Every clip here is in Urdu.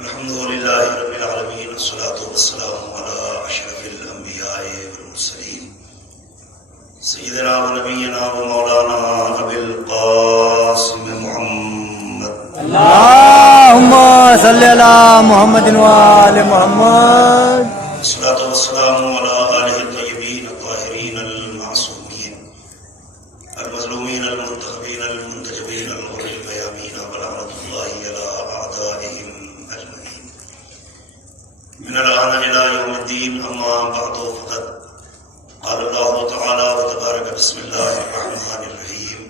الحمد لله رب العالمين والصلاة والسلام على أشرف الأنبياء والمرسلين سيدنا ونبينا ومولانا أبي القاسم محمد اللهم صل على محمد وآل محمد. الصلاة والسلام على آله الطيبين الطاهرين المعصومين المظلومين المنتخبين المنتجبين الغر الميامين ولعنة الله على أعدائهم أجمعين من الآن إلى يوم الدين. أما بعد فقد قال الله تعالى وتبارك بسم الله الرحمن الرحيم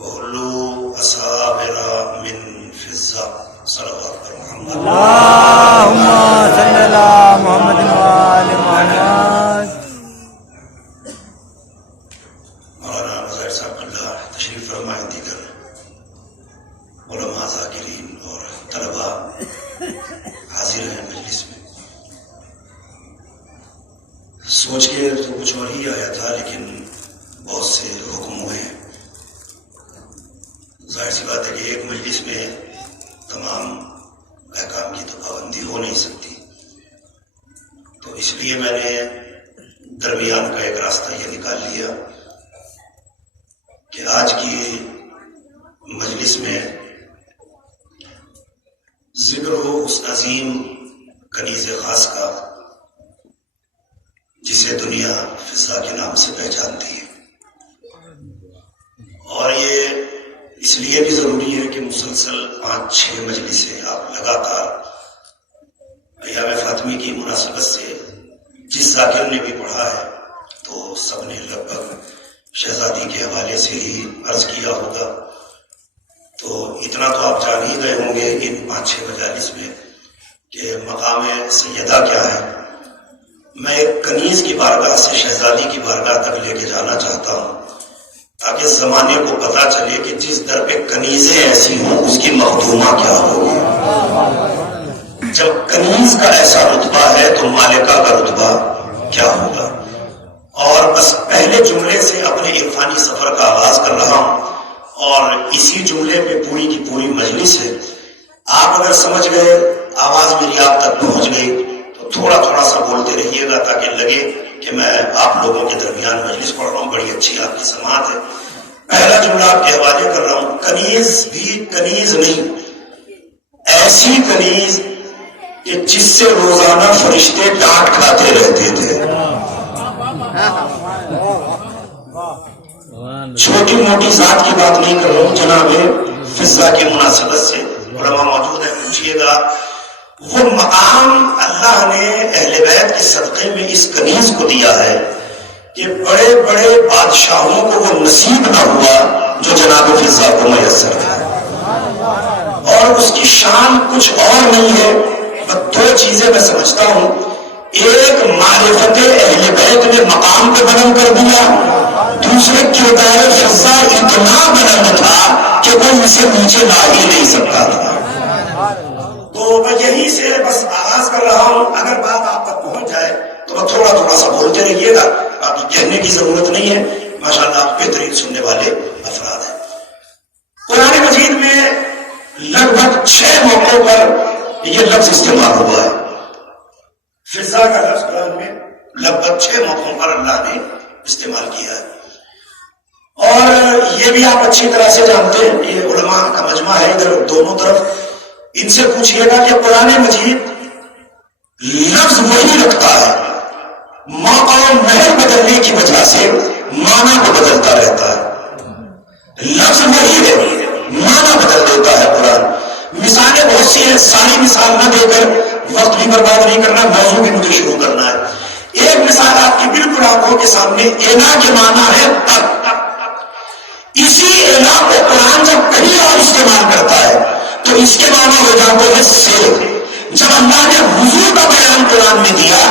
وَهُلُّوا أَصَابِرَ مِنْ فِزَّةٍ. صلوات پر محمد. اللهم صل على محمد وآل محمد. مولانا مظاہر صاحب اللہ تشریف فرمائیں، دیگر علماء ذاکرین اور طلباء حاضر ہیں مجلس میں. سوچ کے تو کچھ اور ہی آیا تھا، لیکن بہت سے حکم ہوئے ہیں. ظاہر سی بات ہے کہ ایک مجلس میں تمام احکام کی تو پابندی ہو نہیں سکتی، تو اس لیے میں نے درمیان کا ایک راستہ یہ نکال لیا کہ آج کی مجلس میں ذکر ہو اس عظیم کنیز خاص کا جسے دنیا فضا کے نام سے پہچانتی ہے. اور یہ اس لیے بھی ضروری ہے کہ مسلسل 5-6 مجلسیں آپ لگاتار ایام فاطمی کی مناسبت سے جس ذاکر نے بھی پڑھا ہے تو سب نے لگ بھگ شہزادی کے حوالے سے ہی عرض کیا ہوگا. تو اتنا تو آپ جان ہی گئے ہوں گے ان 5-6 مجالس میں کہ مقام سیدہ کیا ہے. میں ایک کنیز کی بارگاہ سے شہزادی کی بارگاہ تک لے کے جانا چاہتا ہوں تاکہ زمانے کو پتا چلے کہ جس در پہ کنیزیں ایسی ہوں اس کی مخدومہ کیا ہوگی. جب کنیز کا ایسا رتبہ ہے تو مالکہ کا رتبہ کیا ہوگا. اور بس پہلے جملے سے اپنے عرفانی سفر کا آغاز کر رہا ہوں اور اسی جملے پہ پوری کی پوری مجلس ہے. آپ اگر سمجھ گئے، آواز میری آپ تک پہنچ گئی تو تھوڑا تھوڑا سا بولتے رہیے گا تاکہ لگے کہ میں آپ لوگوں کے درمیان مجلس پڑھ رہا ہوں. بڑی اچھی آپ کی سماعت ہے. پہلا جملہ آپ کے حوالے کر رہا ہوں. کنیز بھی کنیز نہیں، ایسی کنیز کہ جس سے روزانہ فرشتے ڈانٹ کھاتے رہتے تھے. چھوٹی موٹی ذات کی بات نہیں کر رہا ہوں، جناب فضا کی مناسبت سے علماء موجود ہیں، پوچھئے گا. وہ مقام اللہ نے اہل بیت کے صدقے میں اس کنیز کو دیا ہے کہ بڑے بڑے بادشاہوں کو وہ نصیب نہ ہوا جو جناب فضا کو میسر تھا. اور اس کی شان کچھ اور نہیں ہے. دو چیزیں میں سمجھتا ہوں. ایک، معرفت اہل بیت نے مقام کو بلند کر دیا. دوسرے، کردار فضا اتنا بلند تھا کہ کوئی اسے نیچے لا ہی نہیں سکتا تھا. تو میں یہیں سے بس آغاز کر رہا ہوں. اگر بات آپ تک پہنچ جائے تو میں تھوڑا تھوڑا سا بولتے رہیے گا. باقی کہنے کی ضرورت نہیں ہے. ماشاءاللہ آپ بہترین سننے والے افراد ہیں. قرآن مجید میں لگ بھگ 6 موقعوں پر یہ لفظ استعمال ہوا ہے. فضا کا لفظ قرآن میں لگ بھگ 6 موقعوں پر اللہ نے استعمال کیا ہے. اور یہ بھی آپ اچھی طرح سے جانتے ہیں، یہ علماء کا مجمع ہے ادھر دونوں طرف. ان سے پوچھئے گا کہ قرآن مجید لفظ وہی رکھتا ہے، موقع و محل بدلنے کی وجہ سے معنی کو بدلتا رہتا ہے. لفظ وہی ہے، معنی بدل دیتا ہے قرآن. مثالیں بہت سی ہیں، ساری مثال نہ دے کر وقت بھی برباد نہیں کرنا، موضوع بھی مجھے شروع کرنا ہے. ایک مثال آپ کی بالکل آنکھوں کے سامنے، اینا کے معنی ہے تک. اسی اینا کو قرآن جب کہیں اور استعمال کرتا ہے تو اس کے معنی ہو جاتے ہیں سے. جب اللہ نے وضو کا بیان قرآن میں دیا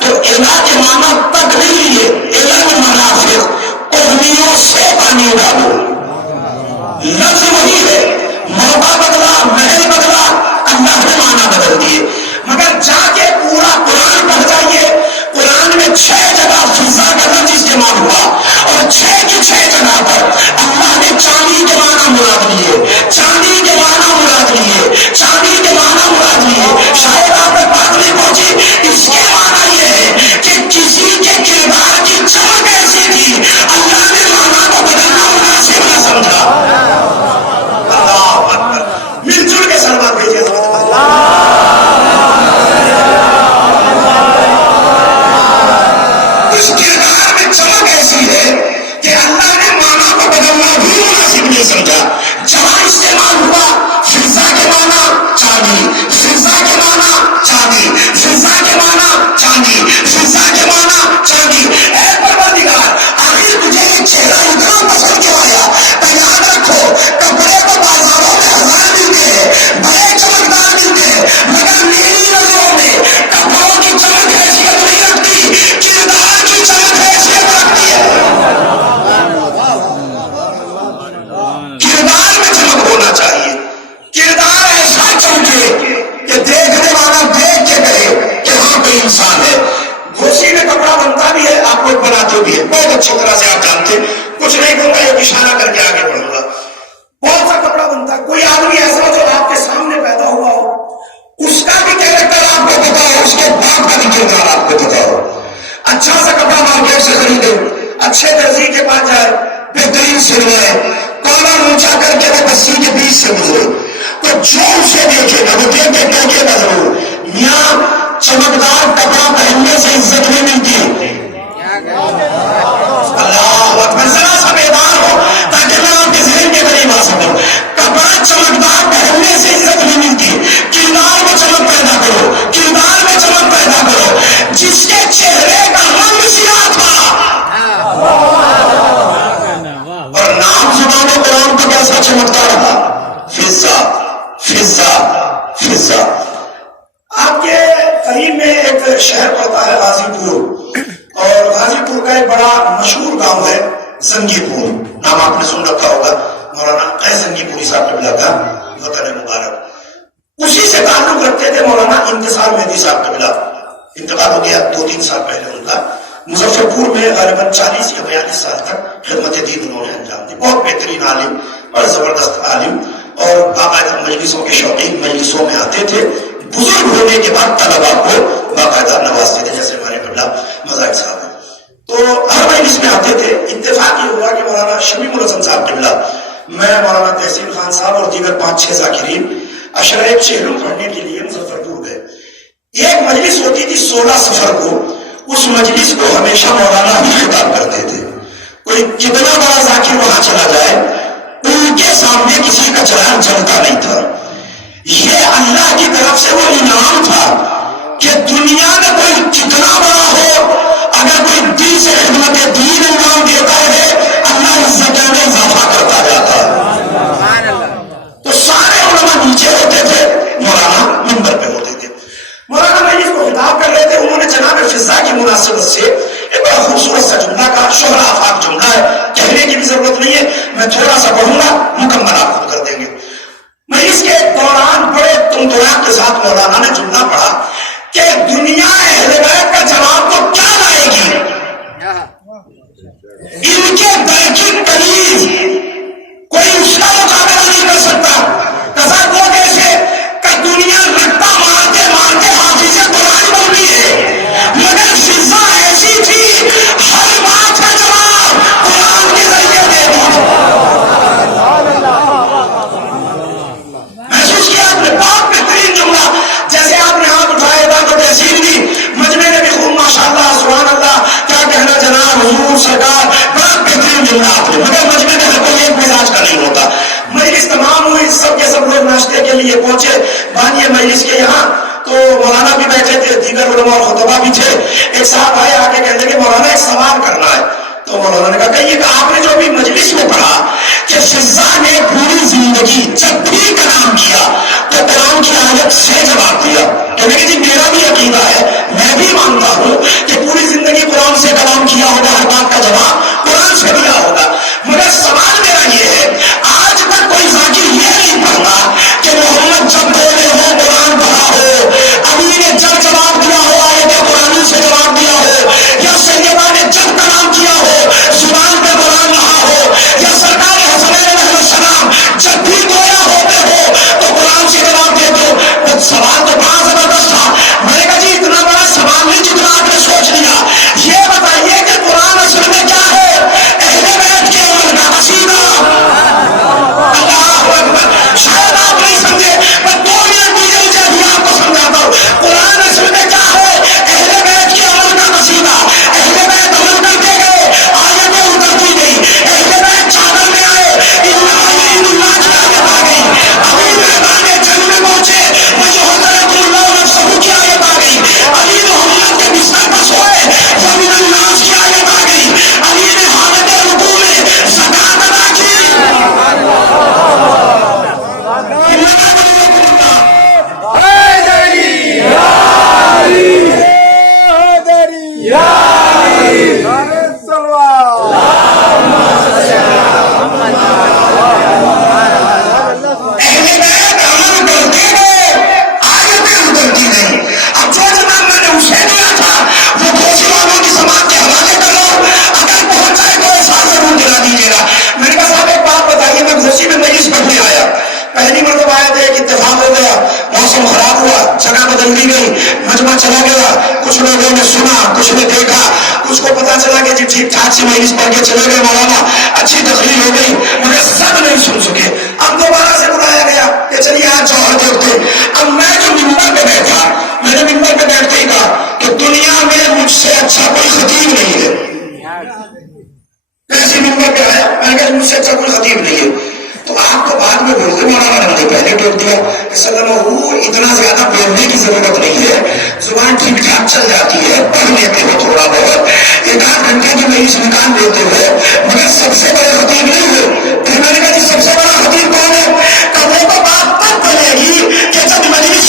تو اینا کے معنی تک نہیں لیے. اینا کے منافق قدمیوں سے پانی ڈالو. لفظ وہی ہے، موقع بدلا، محل بدلا، اللہ نے معنی بدل دیے. مگر جا کے پورا قرآن پڑھ جائیے، قرآن میں 6 جگہ فضا کا لفظ استعمال ہوا اور 6 کی 6 جگہ پر اللہ نے چاندی کے معنی مراد لیے، چاندی کے معنی مراد لیے، چاندی کے معنی مراد فضا. آپ کے قریب میں ایک شہر پڑتا ہے غازی پور، اور غازی پور کا ایک بڑا مشہور گاؤں ہے زنگی پور. نام آپ نے سن رکھا ہوگا، مولانا قیس زنگی پوری صاحب قبلہ کا وطن مبارک. اسی سے تعلق رکھتے تھے مولانا انتصار مہدی صاحب قبلہ. انتقال ہو گیا 2-3 سال پہلے ان کا. مظفر پور میں غالباً 40 یا 42 سال تک خدمت دین انہوں نے انجام دی. بہت بہترین عالم اور زبردست عالم، اور باقاعدہ مجلسوں کے شوقین مجلسوں میں آتے تھے. بزرگ ہونے کے بعد طلبا کو باقاعدہ نوازتے تھے، جیسے ہمارے قبلہ مزاحم صاحب ہیں. تو ہر مجلس میں آتے تھے. اتفاق یہ ہوا کہ مولانا شمیم الحسن صاحب قبلہ، میں مولانا تحسین خان صاحب اور دیگر 5-6 ذاکرین اشرائب چہلم پڑھنے کے لیے مظفر پور گئے. ایک مجلس ہوتی تھی 16 صفر کو. اس مجلس کو ہمیشہ مولانا ہی خطاب کرتے تھے. کوئی کتنا بڑا ذاکر وہاں چلا جائے، ان کے سامنے کسی کا چراغ جلتا نہیں تھا. یہ اللہ کی طرف سے وہ انعام تھا کہ دنیا میں کوئی کتنا بڑا ہو، اگر کوئی دل سے خدمت دین انعام دیتا ہے، اللہ عزت میں اضافہ کرتا جاتا ہے. تو سارے علماء نیچے ہوتے تھے، مولانا منبر پہ ہوتے تھے. مولانا مجلس کو خطاب کر رہے تھے. انہوں نے جناب فضا کی مناسبت سے ایک بڑا خوبصورت سا جملہ کا، شہرا آفاق جملہ ہے، کہنے کی بھی ضرورت نہیں ہے، میں تھوڑا سا پڑھوں گا، مکمل آپ خود کر دیں گے. مجلس کے دوران بڑے تندراک کے ساتھ مولانا نے جملہ پڑھا کہ دنیا اہل بیت کا جواب تو کیا لائے گی، ان کے در کی کنیز کوئی اس کا مقابلہ نہیں کر سکتا. تصور کیسے کہ دنیا رکھتا مارتے مارتے حافظ قرآن بنی ہے، مگر فضا ایسی تھی ہر بات کا جواب قرآن کے ذریعے دے دی. محسوس کیا آپ نے؟ بہت بہترین جملہ. جیسے آپ نے ہاتھ اٹھائے گا تو تحسین دی، مجمع نے بھی خوب ماشاءاللہ سبحان اللہ کیا کہنا جناب حضور سرکار، بڑا بہترین جملہ آپ نے. مگر مجمع میں ہر کوئی ایک مزاج کا نہیں ہوتا. مجلس تمام ہوئی، سب کے سب لوگ ناشتے کے لیے پہنچے بانی مجلس کے یہاں. تو مولانا بھی بیٹھے تھے، دیگر علماء اور خطبہ بھی تھے. ایک صاحب آئے آگے کہنے لگے مولانا ایک سوال کرنا ہے. تو مولانا نے کہا کہیے کہ آپ نے جو بھی مجلس میں پڑھا کہ فضا نے پوری زندگی جب بھی کلام کیا تو کلام کی آیت سے جواب دیا. کہنے کہ جی میرا بھی عقیدہ ہے، میں بھی مانتا ہوں کہ پوری زندگی قرآن سے کلام کیا ہوگا، ہر بات کا جواب قرآن سے دیا ہوگا. مگر سوال میرا یہ ہے، آج تک کوئی ذاکر یہ نہیں پڑھتا کہ محمد جب بولے ہو قرآن پڑھا ہو، علی نے جب جواب دیا ہو آیت قرآن سے جواب دیا ہو، یا سیدہ نے جب کلام کیا ہو زبان پہ قرآن رہا ہو، یا سرکار حسنین علیہ السلام جب بھی گویا ہوتے ہو تو قرآن سے جواب دیتے ہو. تو سوال تو بڑا زبردست تھا. میں نے کہا جی اتنا بڑا سوال نہیں جتنا آپ نے سوچ لیا. یہ بتائیے کہ قرآن اصل میں کیا ہے؟ اہل بیت کے عمل کا قصیدہ. اللہ اکبر. شاید آپ نہیں سمجھے، میں 2 منٹ دیجیے مجھے ابھی آپ کو سمجھاتا ہوں. قرآن اصل میں کیا ہے؟ اہل بیت کے عمل کا قصیدہ. اہل بیت عمل کرتے گئے، آیتیں اترتی گئی. اہل بیت چادر میں آئے، اللہ کی آیت آ گئی. ابھی میدان جنگ میں پہنچے، کی آیت آ گئی. علی محمد کے بستر پر سوئے، وَمِنَ النَّاسِ کی آیت آ گئی. علی نے حالت رکوع میں زکات ادا کی. موسم خراب ہوا، جگہ بدل دی گئی، مجمع چلا گیا. کچھ لوگوں نے سنا، کچھ نے دیکھا، کچھ کو پتا چلا کہ جی ٹھیک ٹھاک سے مجلس پڑھ کے چلے گئے مولانا، اچھی تقریر ہو گئی، مگر سب نہیں سن سکے. اب دوبارہ سے بلایا گیا کہ چلیے آج جوہر دیکھتے. اب میں جو منبر پہ بیٹھا، میں نے منبر پہ بیٹھتے ہی کہا کہ دنیا میں مجھ سے اچھا کوئی خطیب نہیں ہے. ایسے منبر پہ آیا، میں نے کہا مجھ سے اچھا کوئی خطیب نہیں ہے. تو آپ کو بعد میں بولتے مولانا نے مجھے پہلے ٹوک دیا کہ اتنا زیادہ بولنے کی ضرورت نہیں ہے، زبان ٹھیک ٹھاک چل جاتی ہے، پڑھ لیتے ہو تھوڑا بہت، 1-8 گھنٹے کی مجلس نکال دیتے ہو، مگر سب سے بڑے خطیب نہیں ہو. پھر میں نے کہا جی سب سے بڑا خطیب کون ہے؟ کہ وہ تو بات تب بنے گی کہ جب مجلس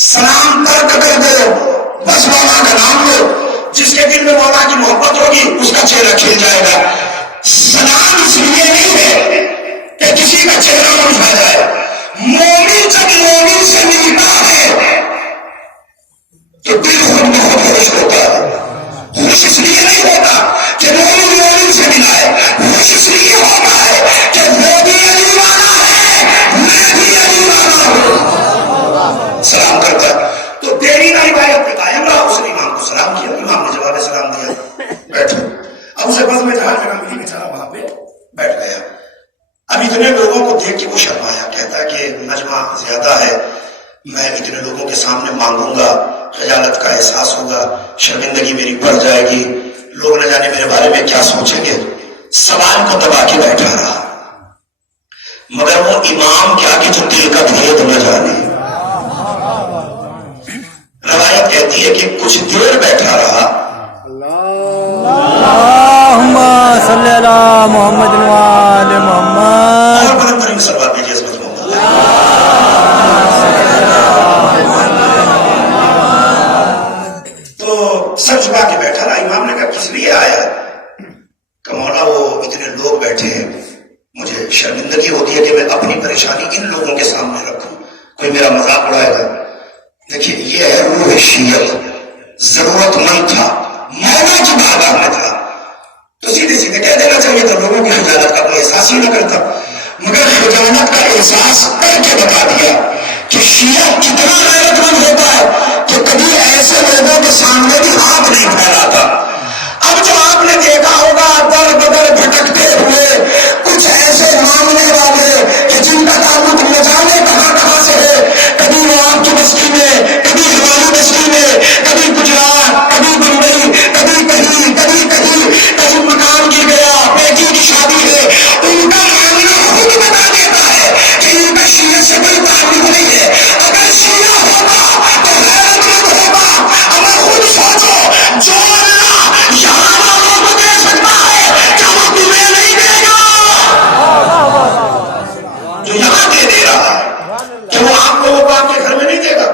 سلام ترک کر دو، بس مولا کا نام لو. جس کے دل میں مولا کی محبت ہوگی اس کا چہرہ کھل جائے گا. سلام اس لیے نہیں ہے کہ کسی کا چہرہ مرجھا جائے. مومن جب مومن سے ملتا ہے تو دل خود بہت خوش ہوتا ہے. خوش اس لیے نہیں ہوتا کہ مومن مومن سے ملا ہے، خوش اس لیے ہوتا ہے کہ وہ بھی علی والا ہے، میں بھی علی والا ہوں. سلام کرتا ہے تو دیری نہ روایت پہ قائم رہا. اس نے امام کو سلام کیا، امام نے جواب سلام دیا، بیٹھو. اب اسے بس میں جہاں جگہ ملی بیچارہ وہاں پہ بیٹھ گیا. اب اتنے لوگوں کو دیکھ کے وہ شرمایا، کہتا ہے کہ نجمہ زیادہ ہے، میں اتنے لوگوں کے سامنے مانگوں گا، خجالت کا احساس ہوگا، شرمندگی میری بڑھ جائے گی، لوگ نہ جانے میرے بارے میں کیا سوچیں گے. سوال کو دبا کے بیٹھا رہا. مگر وہ امام کیا کہ جو دل کا بھید نہ جانے. روایت کہتی ہے کہ کچھ دیر بیٹھا رہا. اللہم صلی علی محمد وآل محمد. اور بلند ترین صلوات دیجیے اس مجموعہ پر. تو سر جھکا کے بیٹھا رہا. امام نے کہا کس لیے آیا؟ کہ مولا وہ اتنے لوگ بیٹھے ہیں، مجھے شرمندگی ہوتی ہے کہ میں اپنی پریشانی ان لوگوں کے سامنے رکھوں، کوئی میرا مذاق اڑائے گا. دیکھیے یہ ہے روح شیعت. ضرورت مند تھا، مولا کی بارگاہ میں تھا تو سیدھے سیدھے کہہ دینا چاہیے تھا، لوگوں کی خجالت کا کوئی احساس ہی نہ کرتا. مگر خجالت کا احساس کر کے بتا دیا کہ شیعہ کتنا غیرت مند ہوتا ہے کہ کبھی ایسے لوگوں کے سامنے بھی ہاتھ نہیں پھیلاتا. اب جو آپ نے دیکھا ہوگا در بدر بھٹکتے ہوئے کچھ ایسے معاملے والے کہ جن کا تعلق نہ جانے کہاں کہاں سے ہے، کبھی وہ آپ کی بستی میں، کبھی ہماری بستی میں، کبھی گجرات، کبھی بمبئی، کبھی کہیں کبھی کہیں، کہیں مکان گر گیا، بیٹی کی شادی ہے، ان کا معاملہ خود بتا دیتا ہے کہ ان کا شیعہ سے کوئی تعلق نہیں ہے. اگر شیعہ ہوتا تو غیرت مند ہوتا. اگر خود سوچو جو اللہ یہاں والوں کو دے سکتا ہے کیا وہ تمہیں نہیں دے گا؟ جو یہاں دے رہا ہے کہ وہ آپ لوگوں کو آپ کے گھر میں نہیں دے گا.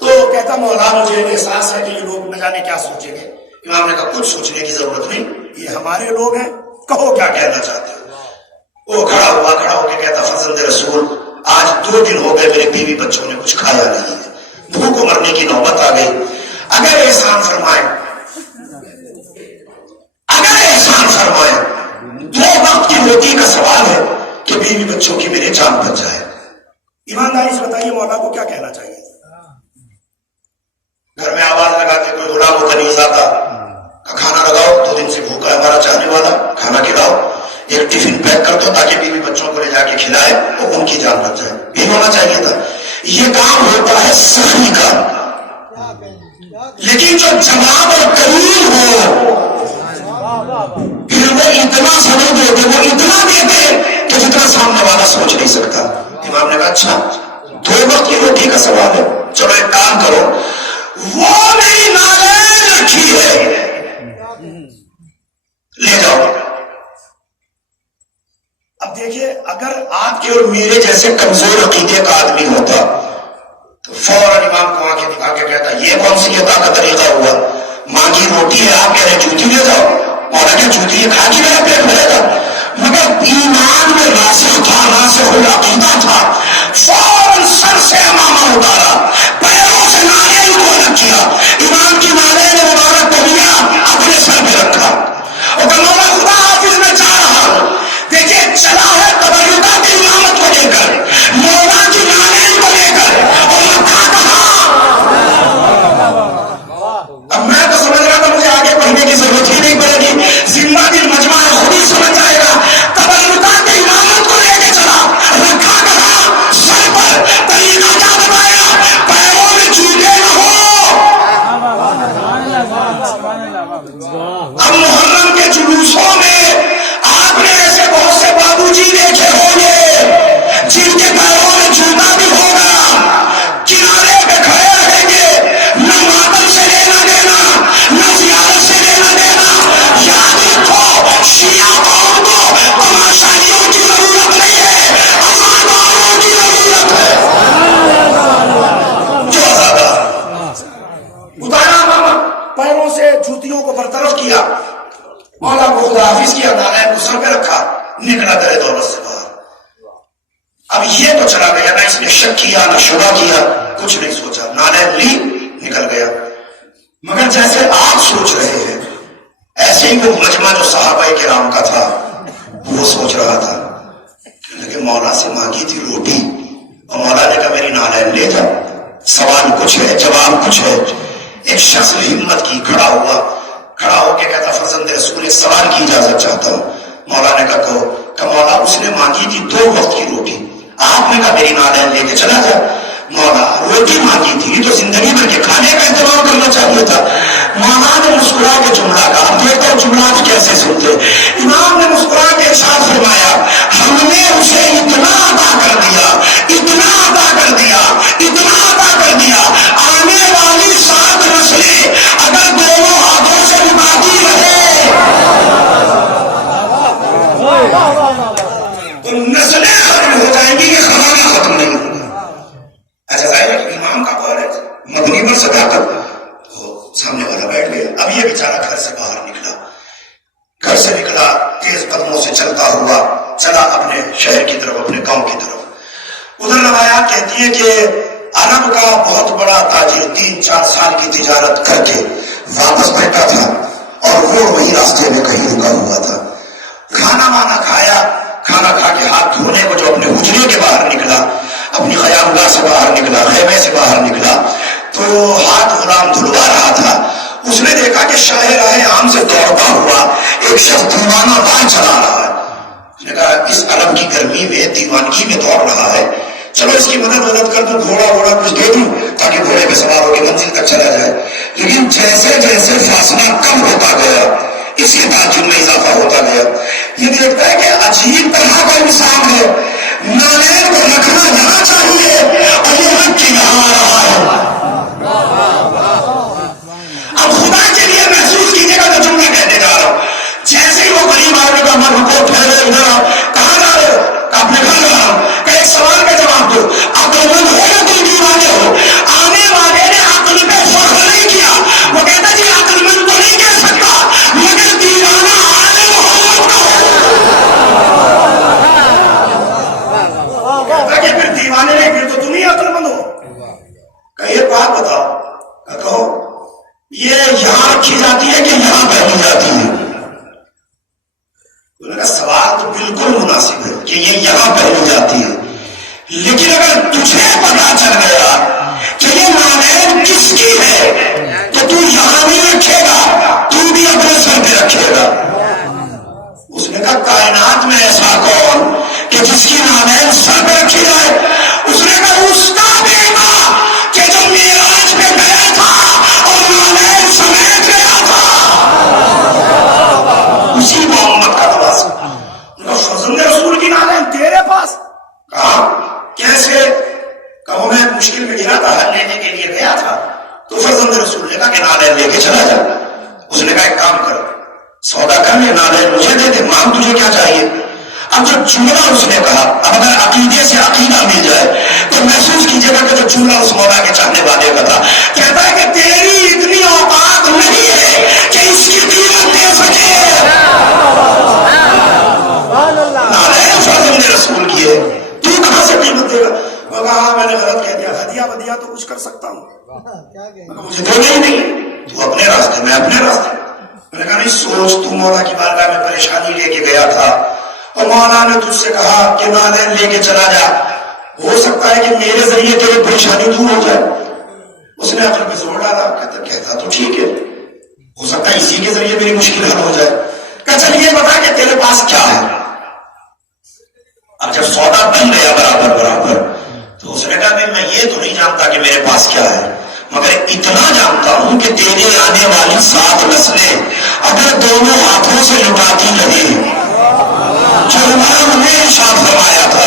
تو کہتا مولا مجھے احساس ہے کہ یہ لوگ نہ جانے کیا سوچیں گے. امام نے کہا کچھ سوچنے کی ضرورت نہیں، یہ ہمارے لوگ ہیں، کہو کیا کہنا چاہتے ہو. وہ کھڑا ہو کے کہتا فرزند رسول آج 2 دن ہو گئے میرے بیوی بچوں نے کچھ کھایا نہیں ہے، بھوک مرنے کی نوبت آ گئی. اگر احسان فرمائے 2 وقت کی روٹی کا سوال ہے کہ بیوی بچوں کی میرے جان بچ جائے. ایمانداری سے بتائیے مولا کو کیا کہنا چاہیے؟ گھر میں آواز لگاتے کوئی غلام و کنیز آتا، کھانا لگاؤ، 2 دن سے بھوکا ہے ہمارا چاہنے والا، کھانا کھلاؤ، ایک ٹفن پیک کر دو تاکہ بیوی بچوں کو لے جا کے کھلائے اور ان کی جان بچ جائے. یہ ہونا چاہیے تھا. یہ کام ہوتا ہے سخی کا. لیکن جو جواب اور قریب ہو پھر وہ اتنا سمجھ دیتے، وہ اتنا دیتے کہ جتنا سامنے والا سوچ نہیں سکتا. امام نے کہا اچھا 2 وقت کی روٹی کا سوال ہے، چلو ایک کام کرو، وہ میری نالین رکھی ہے لے جاؤ. اب دیکھیے اگر آپ کے اور میرے جیسے کمزور عقیدے کا آدمی ہوتا تو فوراً امام کو آنکھیں دکھا کے کہتا یہ کون سی عطا کا طریقہ ہوا؟ مانگی روٹی ہے آپ کہہ رہے جوتی لے جاؤ، مولا کہ جوتی کھا کے میرا پیٹ بھرے گا. مگر ایمان میں راسخ تھا، راسخ العقیدہ تھا. فوراً سر سے امامہ اتارا، پیروں سے نالین کو الگ کیا، امام کی نالین مبارک کو لیا، اپنے سر پہ رکھا اور کہا مولا خدا حافظ میں جا رہا ہوں. دیکھیے چلا ہے تبرکہ کی امامت کو لے کر، مولا کی نالین کو لے کر، اور رکھا کہاں؟ اب میں تو سمجھ رہا تھا مجھے آگے پڑھنے کی ضرورت ہی نہیں پڑے گی، زندہ دل مجمع خود ہی سمجھ جائے گا. تبرکہ کی امامت کو لے کے چلا، رکھا کہاں؟ شک کیا نہ شبہ کیا، کچھ نہیں سوچا، نالین لی نکل گیا۔ مگر جیسے آپ سوچ رہے ہیں ایسے ہی وہ مجمع جو صحابہ کرام کا تھا وہ سوچ رہا تھا کہ مولا سے مانگی تھی روٹی اور مولا نے کہا میری نالین لے جا، سوال کچھ ہے جواب کچھ ہے۔ ایک شخص نے ہمت کی، کھڑا ہو کے کہتا فرزند رسول ایک سوال کی اجازت چاہتا ہوں۔ مولا نے کہا کہ مولا اس نے مانگی تھی 2 وقت کی روٹی، آپ نے کہا میری نالین لے کے چلا جا۔ مولا روٹی مانگی تھی تو زندگی بھر کے کھانے کا انتظام کرنا چاہیے تھا۔ مولا نے مسکرا کے جملہ کہا، دیکھتا ہوں جملات کیسے سنتے۔ امام نے مسکرا کے ارشاد فرمایا ہم نے اسے اتنا عطا کر دیا، اتنا عطا کر دیا، اتنا عطا کر دیا، آنے والی 7 نسلیں اگر دونوں ہاتھوں سے اٹھاتی رہے تو نسلیں ختم ہو جائیں گی، یہ خزانہ ختم نہیں ہوگا۔ اچھا ظاہر ہے امام کا قول ہے، مبنی پر صداقت۔ سامنے والا بیٹھ گیا، اب یہ بیچارہ گھر سے باہر نکلا، تیز قدموں سے چلتا ہوا چلا اپنے شہر کی طرف، اپنے گاؤں کی طرف۔ ادھر روایات کہتی ہے کہ عرب کا بہت بڑا تاجر 3-4 سال کی تجارت کر کے واپس بیٹھا تھا اور وہ وہی راستے میں کہیں رکا ہوا تھا۔ کھانا وانا کھایا، کھانا کھا کے ہاتھ دھونے کو جو اپنے حجرے کے باہر نکلا، اپنی خیامگاہ سے باہر نکلا، خیمے سے باہر نکلا تو ہاتھ غلام دھلوا رہا تھا۔ اس نے دیکھا کہ شاہ راہ عام سے دوڑتا ہوا ایک شخص دیوانہ وار چلا رہا ہے۔ اس نے کہا اس عرب کی گرمی میں دیوانگی میں دوڑ رہا ہے، چلو اس کی مدد کر دوں، گھوڑا کچھ دے دوں تاکہ گھوڑے پہ سوار ہو کے منزل تک چلا جائے۔ لیکن جیسے جیسے فاصلہ کم ہوتا گیا اس کے تعجب میں اضافہ ہوتا گیا۔ یہ دیکھتا ہے کہ عجیب طرح کا انسان ہے، نالین کو رکھنا یہاں چاہیے اور یہ رکھ کے یہاں آ رہا ہے۔ اب خدا کے لیے محسوس کیجیے گا جو جملہ کہنے جا رہا ہوں۔ جیسے ہی وہ غریب آدمی کا من رکو ٹھہرے، ادھر آؤ، کہاں جا رہے ہو؟ اپنے گھر جا رہا ہوں۔ کہ ایک سوال کا جواب دو، عقل مند ہو یا کوئی دیوانے ہو؟ آنے والے نے عقل پہ فخر نہیں کیا، وہ کہتا جی عقل مند تو نہیں کہہ سکتا مگر دیوانہ عالم ہو کہتا کہ پھر دیوانے نہیں، پھر تو تم ہی عقل مند ہو۔ کہ ایک بات بتاؤ، کہو یہ یہاں رکھی جاتی ہے کہ یہاں پہنی جاتی ہے؟ انہوں نے کہا سوال تو بالکل مناسب ہے کہ یہ یہاں پہنی جاتی ہے، لیکن اگر تجھے پتا چل گیا کہ یہ نالین کس کی ہے تو تو یہاں نہیں رکھے گا، تو بھی اپنے سر پہ رکھے گا۔ اس نے کہا کائنات میں ایسا کون کہ جس کی نالین سر پہ رکھی جائے؟ اس نے کہا اس کا بیٹا کہ جو معراج پہ گیا تھا اور نالین سمیت گیا تھا، اسی محمد کا تواضع۔ فرزند رسول کی نالین تیرے پاس؟ کہا کیسے؟ کہو میں مشکل میں گرا تھا، حل لینے کے لیے گیا تھا تو فرزند رسول نے کہا کہ نالین لے کے چلا جا۔ اس نے کہا ایک کام کر، سودا کر لے، نالین مجھے دے دے، مانگ تجھے کیا چاہیے۔ اب جو جملہ اس نے کہا، اب اگر عقیدے سے عقیدہ مل جائے تو محسوس کیجئے گا کہ جو جملہ اس مولا کے چاہنے والے کا تھا، کہتا ہے کہ تیری اتنی اوقات نہیں ہے کہ اس کی قیمت دے سکے۔ نالین فرزند رسول کی ہے، تو کہاں سے قیمت دے گا؟ وہ کہا ہاں میں نے غلط کہہ دیا، ہدیہ ودیہ تو کچھ کر سکتا ہوں، مجھے دینا ہی نہیں، تو اپنے راستے میں اپنے راستے۔ میں نے کہا نہیں سوچ، تو مولا کی بارگاہ میں پریشانی لے کے گیا تھا اور مولا نے تجھ سے کہا کہ نالین لے کے چلا جا، ہو سکتا ہے کہ میرے ذریعے تیری پریشانی دور ہو جائے۔ اس نے عقل پہ زور ڈالا، کہتا تو ٹھیک ہے، ہو سکتا ہے اسی کے ذریعے میری مشکل حل ہو جائے۔ کہ چل یہ بتا کہ تیرے پاس کیا ہے؟ اب جب سودا بن گیا برابر برابر تو اس نے کہا میں یہ تو نہیں جانتا کہ میرے پاس کیا ہے، مگر اتنا جانتا ہوں کہ تیرے آنے والی 7 نسلیں اگر دونوں ہاتھوں سے لٹاتی رہی جو امام نے ارشاد فرمایا تھا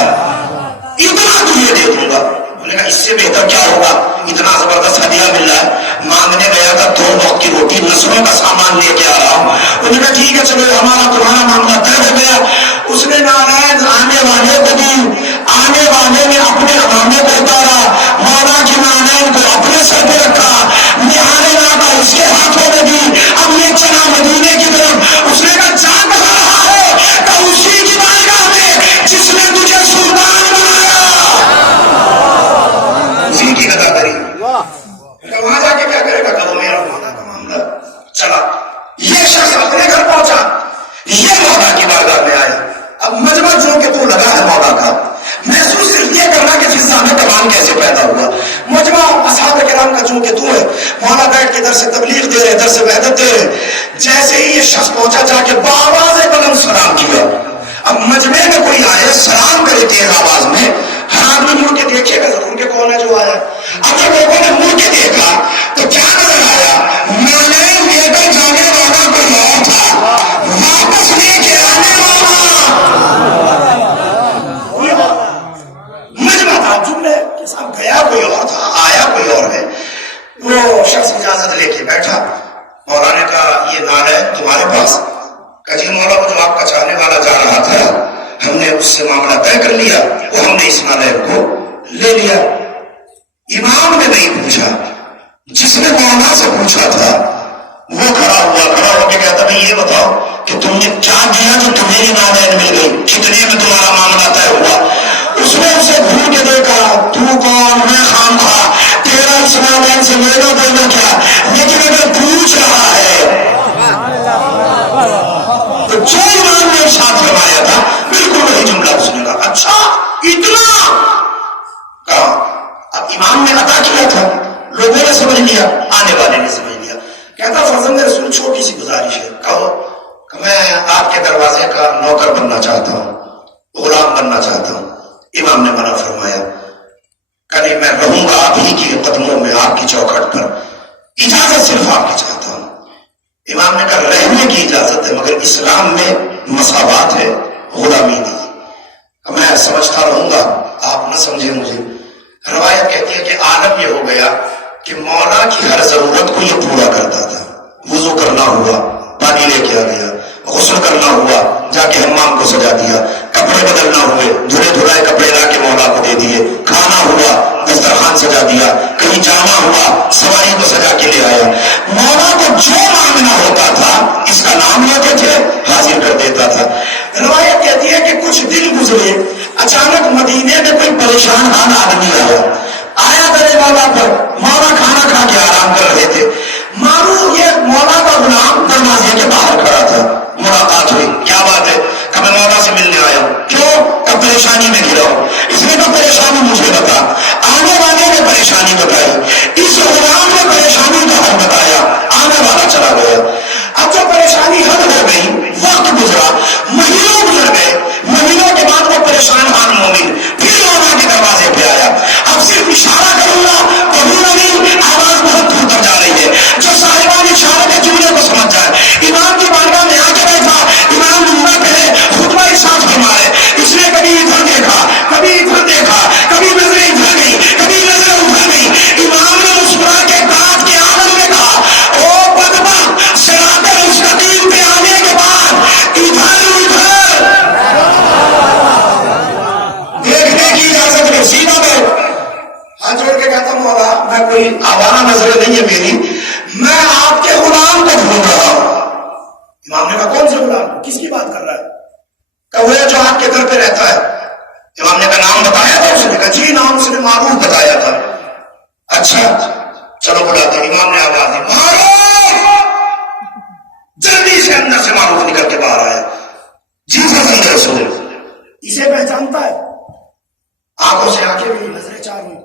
اتنا تجھے دے دوں گا۔ انہوں نے کہا اس سے بہتر کیا ہوگا، اتنا زبردست ہدیہ مل رہا ہے، مانگنے گیا تھا 2 وقت کی روٹی، نسلوں کا سامان لے کے آ رہا ہوں۔ انہوں نے کہا ٹھیک ہے چلو ہمارا تمہارا معاملہ طے ہو گیا۔ اس نے نالین آنے والے کو دی، آنے والے نے اپنے امامے کو اتارا، مولا کی نالین کو اپنے سر پہ رکھا، نہارے لا کر اس کے ہاتھوں میں دی، اب یہ چلا مدینے کی طرف۔ اس نے کہا جا کہاں رہا ہے؟ کہ اسی کی بارگاہ میں جس نے تجھے سلطان بنایا۔ مولا بیٹھ کے درس تبلیغ دے رہے، درس وحدت دے رہے، جیسے ہی یہ شخص پہنچا جا کے بآواز بلند سلام کیا. اب مجمع میں کوئی آئے سلام کرے تیز آواز میں، ہر آدمی مڑ کے دیکھے گا ضرور کہ کون ہے جو آیا. اگر لوگوں نے مڑ کے دیکھا تو کیا نظر آیا؟ میں نے لے کر جانے والا کوئی اور تھا، واپس لے کے آنے والا. مجمع تعجب ہے کہ صاحب گیا کوئی اور تھا، آیا کوئی اور ہے. وہ شخص اجازت لے کے بیٹھا. مولا نے کہا یہ نال ہے تمہارے پاس؟ کہا جی مولا وہ جو آپ کا چاہنے والا جا رہا تھا ہم نے اس سے معاملہ طے کر لیا، وہ ہم نے اس نالے کو لے لیا. امام نے نہیں پوچھا، جس نے مولا سے پوچھا تھا وہ کھڑا ہو کے کہتا بھائی یہ بتاؤ کہ تم نے کیا دیا جو تمہیں نالین مل گئی، کتنے میں تمہارا معاملہ طے ہوا؟ اس نے اسے گھور کے دیکھا، تو کون؟ میں خام خواہ، تیرا اس نالین سے لینا دینا کیا؟ لیکن اگر پوچھ رہا ہے تو جو امام نے ارشاد فرمایا تھا بالکل وہی جملہ اس نے کہا. اچھا اتنا کہا. اب امام نے عطا کیا تھا، لوگوں نے سمجھ لیا، آنے والے نے سمجھ لیا. کہتا فرزند رسول چھوٹی سی گزارش ہے، کہو کہ میں آپ کے دروازے کا نوکر بننا چاہتا ہوں، غلام بننا چاہتا ہوں. امام نے منع فرمایا، کہیں میں رہوں گا آپ ہی کے قدموں میں، آپ کی چوکھٹ پر، اجازت صرف آپ کی چاہتا ہوں. امام نے کہا رہنے کی اجازت ہے مگر اسلام میں مساوات ہے، غلامی نہیں. میں سمجھتا رہوں گا، آپ نہ سمجھے مجھے. روایت کہتی ہے کہ عالم یہ ہو گیا کہ مولا کی ہر ضرورت کو یہ پورا کرتا تھا. وضو کرنا ہوا پانی لے کے آ گیا، غسل کرنا ہوا جا کے حمام کو سجا دیا، کپڑے بدلنا ہوئے دھلے دھلائے کپڑے لا کے مولا کو دے دیے، کھانا ہوا دسترخوان سجا دیا، کہیں جانا ہوا سواری کو سجا کے لے آیا. مولا کو جو مانگنا ہوتا تھا اس کا نام لیتے تھے، حاضر کر دیتا تھا. روایت کہتی ہے کہ کچھ دن گزرے، اچانک مدینے میں کوئی پریشان حال آدمی آیا درے مولا پر. مولا کھانا کھا کے آرام کر رہے تھے. معلوم یہ مولا کا غلام دروازے کے باہر کھڑا تھا. ملاقات ہوئی، کیا بات ہے؟ کہ میں مولا سے ملنے آیا ہوں. کیوں؟ کہ پریشانی میں گرا ہوں. اس نے کہا پریشانی مجھے بتا. آنے والے نے پریشانی بتائی، اس غلام نے پریشانی کا حل بتایا، آنے والا چلا گیا. اب جب پریشانی حل ہو گئی، وقت گزرا، مہینوں گزر گئے. مہینوں کے بعد وہ پریشان حال مومن پھر مولا کے دروازے پہ آیا. اب صرف اشارہ کروں گا، کہوں نہیں، آواز بہت دور تک جا رہی ہے. جو صاحبان اشارے کے جملے کو سمجھ جائے. امام کی بارگاہ میں آ کے بیٹھا. امام جملہ کہے، خطبہ ارشاد فرمائے. اس نے کبھی ادھر دیکھا، کبھی ادھر دیکھا، کبھی نظریں ادھر گئی، کبھی نظریں ادھر گئی. امام نے مسکرا کے کاٹ کے عالم میں کہا، او بدبخت، صراط مستقیم پہ آنے کے بعد ادھر ادھر دیکھنے کی اجازت نہیں. سیدھا بیٹھ. ہاتھ جوڑ کے کہتا مولا میں کوئی آوارہ نظریں نہیں ہے میری، میں آپ کے غلام کو ڈھونڈ رہا ہوں. امام نے کہا کون سے غلام؟ کس کی بات کر رہا ہے؟ کہ وہ جو آپ کے گھر پہ رہتا ہے. امام نے کہا نام بتایا تھا؟ اس نے کہا جی نام اس نے معروف بتایا تھا. اچھا چلو بلاتے. امام نے آواز دی معروف. جلدی سے اندر سے معروف نکل کے باہر آیا. جی فرزند رسول. اسے پہچانتا ہے؟ آنکھوں سے آنکھیں بھی، نظریں چار ہوئی،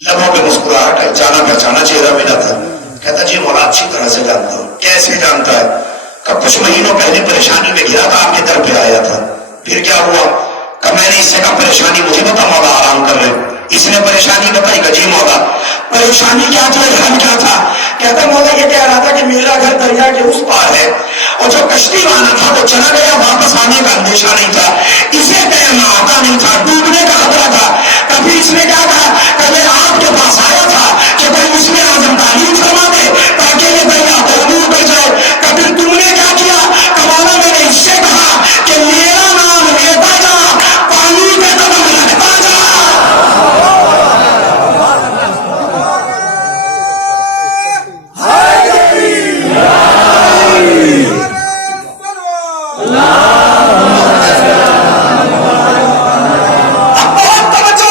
لبوں پہ مسکراہٹ ہے، جانا پہچانا چہرہ ملا تھا. کہتا جی مولا اچھی طرح سے جانتا ہوں. کیسے جانتا ہے؟ کہ کچھ مہینوں پہلے پریشانی میں گرا تھا، آپ کے در پہ آیا تھا. پھر کیا ہوا؟ کہ میں نے اس سے کہا پریشانی مجھے بتا مولا، آرام کر رہے. اس نے پریشانی بتائی. کہ جی مولا پریشانی کیا تھی، حل کیا تھا؟ کہتا مولا یہ کہہ رہا تھا کہ میرا گھر دریا کے اس پار ہے اور جو کشتی والا تھا وہ چلا گیا، واپس آنے کا اندیشہ نہیں تھا، اسے تیرنا آتا نہیں تھا، ڈوبنے کا خطرہ تھا. کبھی اس نے کیا کہا کہ میں آپ کے پاس آیا تھا کہ کوئی اس میں اعظم تعلیم فرما دے تاکہ یہ دریا کو عبور کر جائے. کبھی تم نے کیا کیا کہ مولا میں نے اس سے کہا کہ میرا نام لیتا جا، پانی پہ قدم رکھتا جا. اب بہت توجہ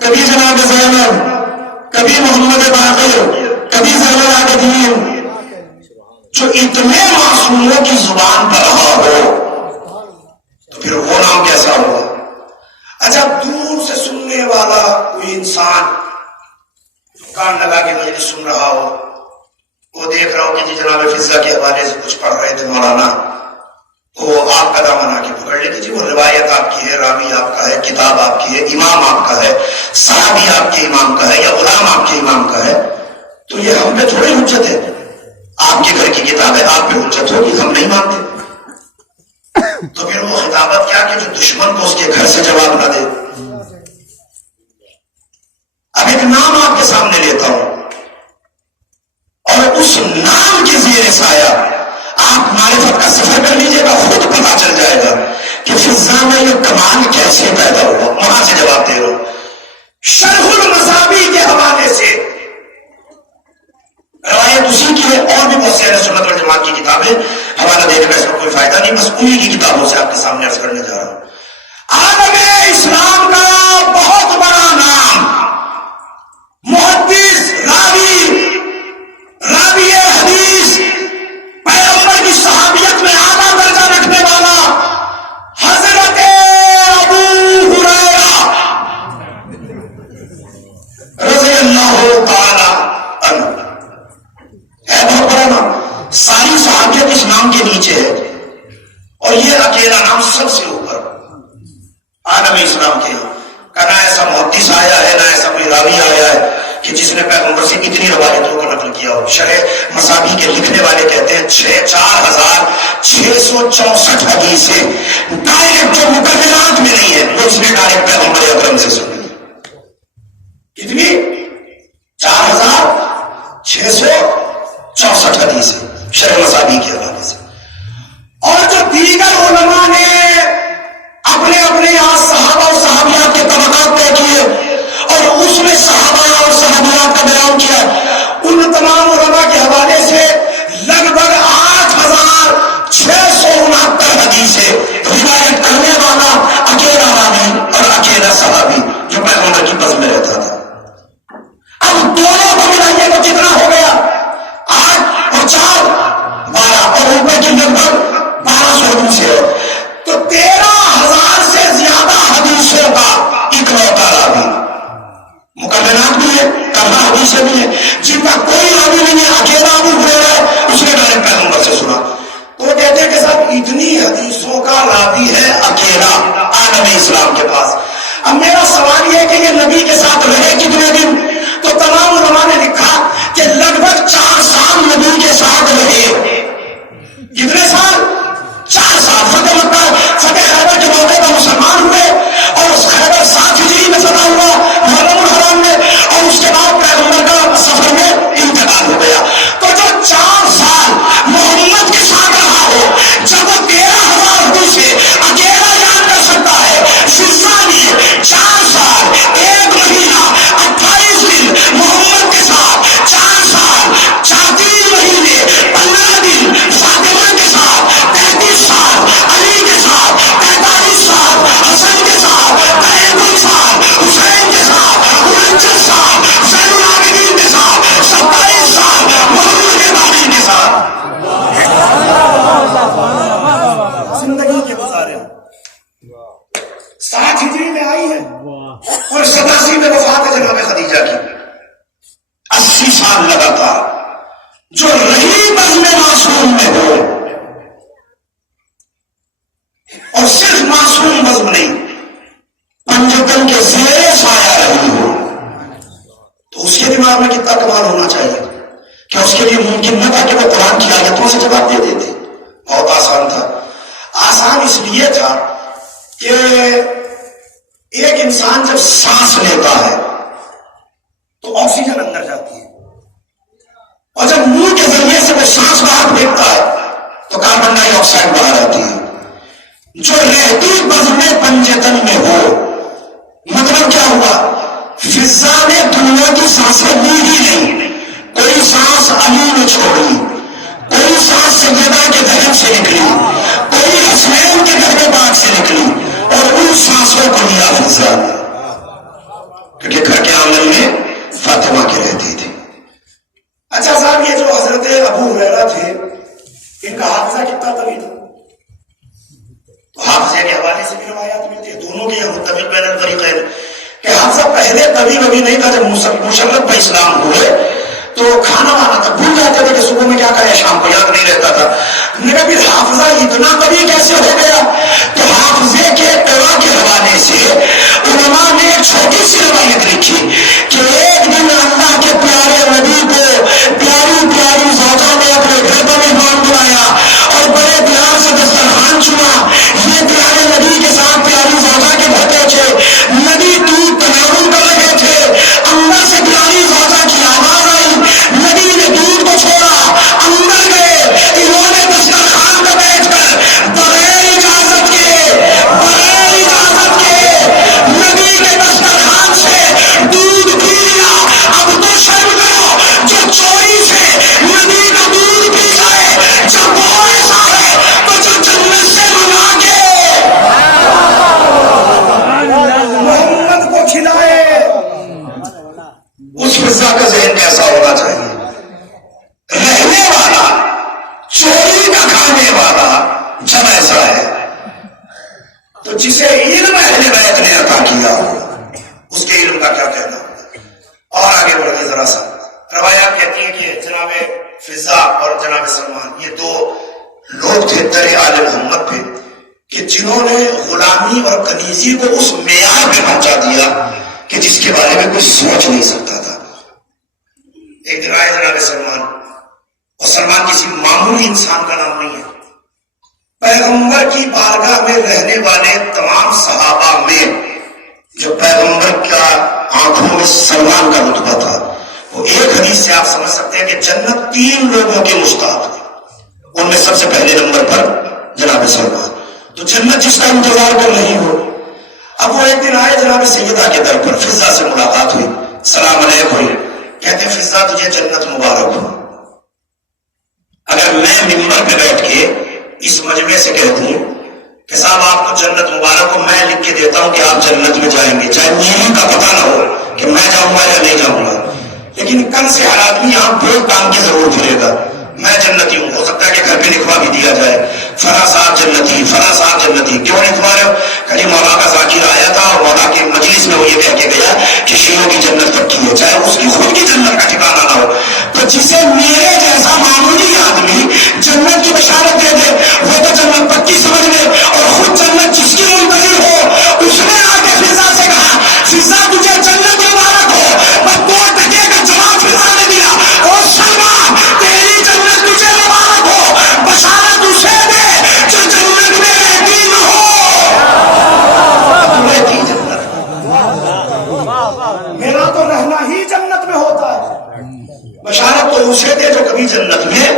کبھی جناب زینب، کبھی محمد باقر، کبھی زین العابدین، جو اتنے معصوموں کی زبان پر رہا ہو تو پھر وہ نام کیسا ہوگا؟ اچھا دور سے سننے والا کوئی انسان کان لگا کے مجلس سن رہا ہو، وہ دیکھ رہا ہو کہ جی جناب فضا کے حوالے سے کچھ پڑھ رہے تھے مولانا، تو آپ کا دامن آ کے پکڑ لے کہ جی وہ روایت آپ کی ہے، راوی آپ کا ہے، کتاب آپ کی ہے، امام آپ کا ہے، صحابی آپ کے امام کا ہے یا غلام آپ کے امام کا ہے، تو یہ ہم پہ تھوڑی حجت ہے، آپ کے گھر کی کتاب ہے، آپ پہ حجت ہوگی، ہم نہیں مانتے۔ تو پھر وہ خطابت کیا کہ جو دشمن کو اس کے گھر سے جواب نہ دے۔ اب ایک نام آپ کے سامنے لیتا ہوں اور اس نام کے زیر سایہ آپ معرفت کا سفر کر لیجئے گا، خود پتا چل جائے گا کہ فضا میں یہ کمال کیسے پیدا ہوا۔ وہاں سے جواب دے رہا ہوں۔ شرح المصابیح کے حوالے سے روایت اسی کی ہے، اور بھی بہت سے اہل سنت والجماعت کی کتابیں، حوالہ دینے کا اس میں کوئی فائدہ نہیں، بس انہی کی کتابوں سے آپ کے سامنے عرض کرنے جا رہا ہوں۔ عالم اسلام کا بہت بڑا نام، محدث، راوی حدیث، پیغمبر کی صحابیت میں اعلیٰ درجہ رکھنے والا حضرت ابو ہریرہ رضی اللہ تعالی عنہ ہے، بہت بڑا نام، ساری صحابیت اس نام کے نیچے ہے، اور یہ اکیلا نام سب سے اوپر عالم اسلام کے یہاں کا، نہ ایسا محدث آیا ہے، نہ ایسا کوئی راوی آیا ہے کہ جس نے پیغمبر سے اتنی روایتوں کو نقل کیا ہو۔ شرح مصابیح کے لکھنے والے کہتے ہیں 4664 حدیثیں ڈائریکٹ جو مقررات میں نہیں ہے، وہ اس نے ڈائریکٹ پیغمبر اکرم سے سنی ہے۔ کتنی؟ 4664 حدیثیں شرح مصابیح کے حوالے سے۔ اور جو دیگر علماء نے اپنے اپنے یہاں صحابہ اور صحابیات کے طبقات طے کیے اور اس میں صحابہ اور صحابیات کا بیان کیا، ان تمام علماء کے حوالے سے لگ بھگ 8669 حدیثیں روایت کرنے والا اکیلا راوی اور اکیلا صحابی جو پیغمبر کی پس میں رہتا تھا۔ اب دونوں کو ملائیے تو کتنا ہو گیا؟ 8 اور 4 12، اور اوپر کی لگ بھگ 1200 حدیثیں، تو 13,000 سے زیادہ حدیثوں کا اکلوتا راوی، مقررات بھی ہے، تنہا حدیثیں بھی ہیں، جن کا کوئی راوی نہیں ہے، اکیلا ابو ہریرہ، اس نے ڈائریکٹ پیغمبر سے سنا۔ تو وہ کہتے ہیں کہ صاحب اتنی حدیثوں کا راوی ہے اکیلا عالم اسلام کے پاس۔ اب میرا سوال یہ ہے کہ یہ نبی کے ساتھ رہے کتنے دن؟ تو تمام علماء نے لکھا کہ لگ بھگ 4 سال نبی کے ساتھ رہے۔ کتنے سال؟ 4 سال۔ فتح خیبر کے موقع پر مسلمان ہوئے، اور اس خیبر 7 ہجری میں فتح ہوا محرم الحرام میں، اور اس کے بعد پیغمبر کا سفر میں انتقال ہو گیا۔ تو جو 4 سال محمد کے ساتھ رہا ہو، جب وہ 13,000 حدیثیں اکیلا یاد کر سکتا ہے، فضا نے 4 سال 1 مہینہ 28 دن محمد کے ساتھ، 4 سال 3 مہینے 15 دن فاطمہ کے ساتھ، 33 سال علی کے ساتھ، 45 سال حسن کے ساتھ، 53 سال حسین کے ساتھ، 49 سال زین العابدین کے ساتھ، 27 سال محمد باقر کے ساتھ زندگی کے گزارے۔ 7 ہجری میں آئی ہے اور 87 میں وفات ہے جناب خدیجہ کی۔ 80 سال لگاتار جو رہی بزم معصوم میں ہو، اور صرف معصوم بزم نہیں، پنجتن کے زیر سایہ رہی ہو، تو اس کے دماغ میں کتنا کمال ہونا چاہیے کہ اس کے لیے ممکن نہ تھا کہ وہ قرآن کی آیتوں سے جواب دے دیتے۔ بہت آسان تھا۔ آسان اس لیے تھا کہ ایک انسان جب سانس لیتا ہے تو آکسیجن اندر جاتی ہے، اور جب منہ کے ذریعے سے وہ سانس باہر پھینکتا ہے تو کاربن ڈائی آکسائڈ باہر آتی ہے۔ جو رہتی بزم پنجتن میں ہو، مطلب کیا ہوا؟ فضا نے دنیا کی سانسیں لی ہی نہیں، کوئی سانس علی نے چھوڑی، کوئی سانس سیدہ کے دھرم سے نکلی، کوئی حسنین کے گھر پاک سے نکلی، اور ان سانسوں کو لیا فضا نے۔ فاطمہ کی رہتی تھی. اچھا صاحب یہ جو حضرت ابو ہریرہ تھے ان کا حافظہ کتنا قوی تھا؟ تو حافظے کے حوالے سے بھی روایات ملتی ہے دونوں کے متفق بین الفریقین کہ حافظہ پہلے کبھی نہیں تھا. جب مشرف پہ اسلام ہوئے تو کھانا وانا تھا بھول جاتے تھے کہ صبح میں کیا کرے شام کو یاد نہیں رہتا تھا. میرا پھر حافظہ اتنا کبھی کیسے ہو گیا؟ تو حافظے کے قوا کے حوالے سے علماء نے ایک چھوٹی سی روایت لکھی کہ ایک دن اللہ کے پیارے نبی کو پیاری پیاری زوجہ نے اپنے گھر پر مہمان بلایا اور بڑے پیار سے دسترخوان چنا. یہ پیارے نبی کے ساتھ پیاری زوجہ کے گھر پہنچے. نبی دودھ تناول کر رہے تھے. اندر سے پیاری زوجہ کی آواز آئی. نبی نے دودھ کو چھوڑا اندر گئے. انہوں نے دسترخوان پر بیٹھ کر بغیر اجازت کے نبی کے دسترخوان سے دودھ پی لیا. اب تو شرم کرو جو چوری سے نبی کا دودھ پی جائے. جب وہ ایسا ہے تو جو جنت سے منگا کے محمد کو کھلائے اس فضا کا ذہن کیسا ہونا چاہیے؟ رہنے والا چوری کا کھانے والا جب ایسا ہے تو جسے علم اہل بیت نے عطا کیا اس کے علم کا کیا کہنا. اور آگے بڑھتے ذرا سا روایات کہتی ہیں کہ جناب فضا اور جناب سلمان یہ دو لوگ تھے در آل محمد پہ کہ جنہوں نے غلامی اور کنیزی کو اس معیار پہ پہنچا دیا کہ جس کے بارے میں کوئی سوچ نہیں سکتا تھا. ایک دن آئے جناب سلمان اور سلمان کسی معمولی انسان کا نام نہیں ہے. پیغمبر کی بارگاہ میں رہنے والے تمام صحابہ میں جو پیغمبر کا آنکھوں میں سلمان کا رتبہ تھا وہ ایک حدیث سے آپ سمجھ سکتے ہیں کہ جنت 3 لوگوں کے مشتاق ہے. ان میں سب سے پہلے نمبر پر جناب سلمان. تو جنت جس کا انتظار کر رہی ہو. اب وہ ایک دن آئے جناب سیدہ کے در پر. فضا سے ملاقات ہوئی. سلام علیکم ہوئی. کہتے ہیں فضا تجھے جنت مبارک ہو. اگر میں ممبر پہ بیٹھ کے اس مجمع سے کہہ دوں کہ صاحب آپ کو جنت مبارک ہو میں لکھ کے دیتا ہوں کہ آپ جنت میں جائیں گے چاہے مجھے کا پتہ نہ ہو کہ میں جاؤں گا یا نہیں جاؤں گا. لیکن کم سے ہر آدمی یہاں بول کام کی ضرور پھرے گا میں جنتی ہوں. ہو سکتا ہے کہ گھر پہ لکھوا بھی دیا جائے فلاں صاحب جنتی فلاں صاحب جنتی. کیوں لکھوا رہے ہو؟ کہیں مولا کا ذاکر آیا تھا اور مولا کے مجلس میں وہ یہ کہہ کے گیا کہ شیروں کی جنت پکی ہے چاہے اس کی خود کی جنت کا ٹھکانا نہ ہو. تو جسے میرے جیسا معمولی آدمی جنت کی بشارت دے دے وہ تو جنت پکی سمجھ لے اور خود جنت جس کی منتظر ہو اس نے آ کے فضا سے کہا فضا تجھے جنت مبارک ہو. بس 2 ٹکے کا جواب فضا نے دیا اور سلمان تیری جنت تجھے مبارک ہو. بشارت اسے دے جو جنت میں رہتی نہ ہو. رہتی جنت میرا تو رہنا ہی جنت میں ہوتا ہے. بشارت تو اسے دے جو کبھی جنت میں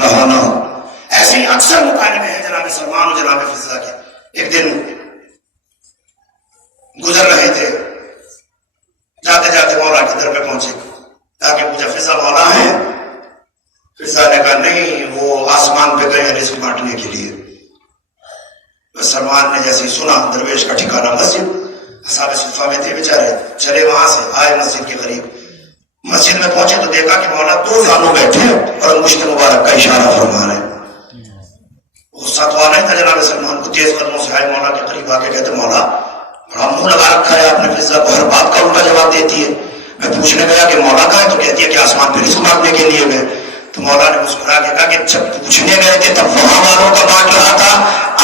رہا نہ ہو. ایسے ہی اکثر مکالمے ہیں جناب سلمان اور جناب فضا کے. ایک دن گزر رہے تھے جاتے جاتے مولا کے در پہ پہنچے تاکہ پوچھا فضا مولا ہے؟ فضا نے کہا نہیں وہ آسمان پہ گئے رزق بانٹنے کے لیے. سلمان نے جیسے سنا درویش کا ٹھکانا مسجد اصحاب صفہ میں تھے بیچارے چلے وہاں سے آئے مسجد کے قریب. مسجد میں پہنچے تو دیکھا کہ مولا 2 زانوں بیٹھے اور مشت مبارک کا اشارہ فرما رہے. غصہ تو آنا ہی تھا جناب سلمان کو. تیز قدموں سے آئے مولا کے قریب آ کے کہتے مولا بڑا منہ لگا رکھا ہے آپ نے فضا کو ہر بات کا الٹا جواب دیتی ہے. میں پوچھنے گیا کہ مولا کہاں ہے تو کہتی ہے کہ آسمان پہ رزق مانگنے کے لیے گئے. تو مولا نے مسکرا کے کہا کہ جب پوچھنے گئے تھے تب وہاں والوں کا بانٹ رہا تھا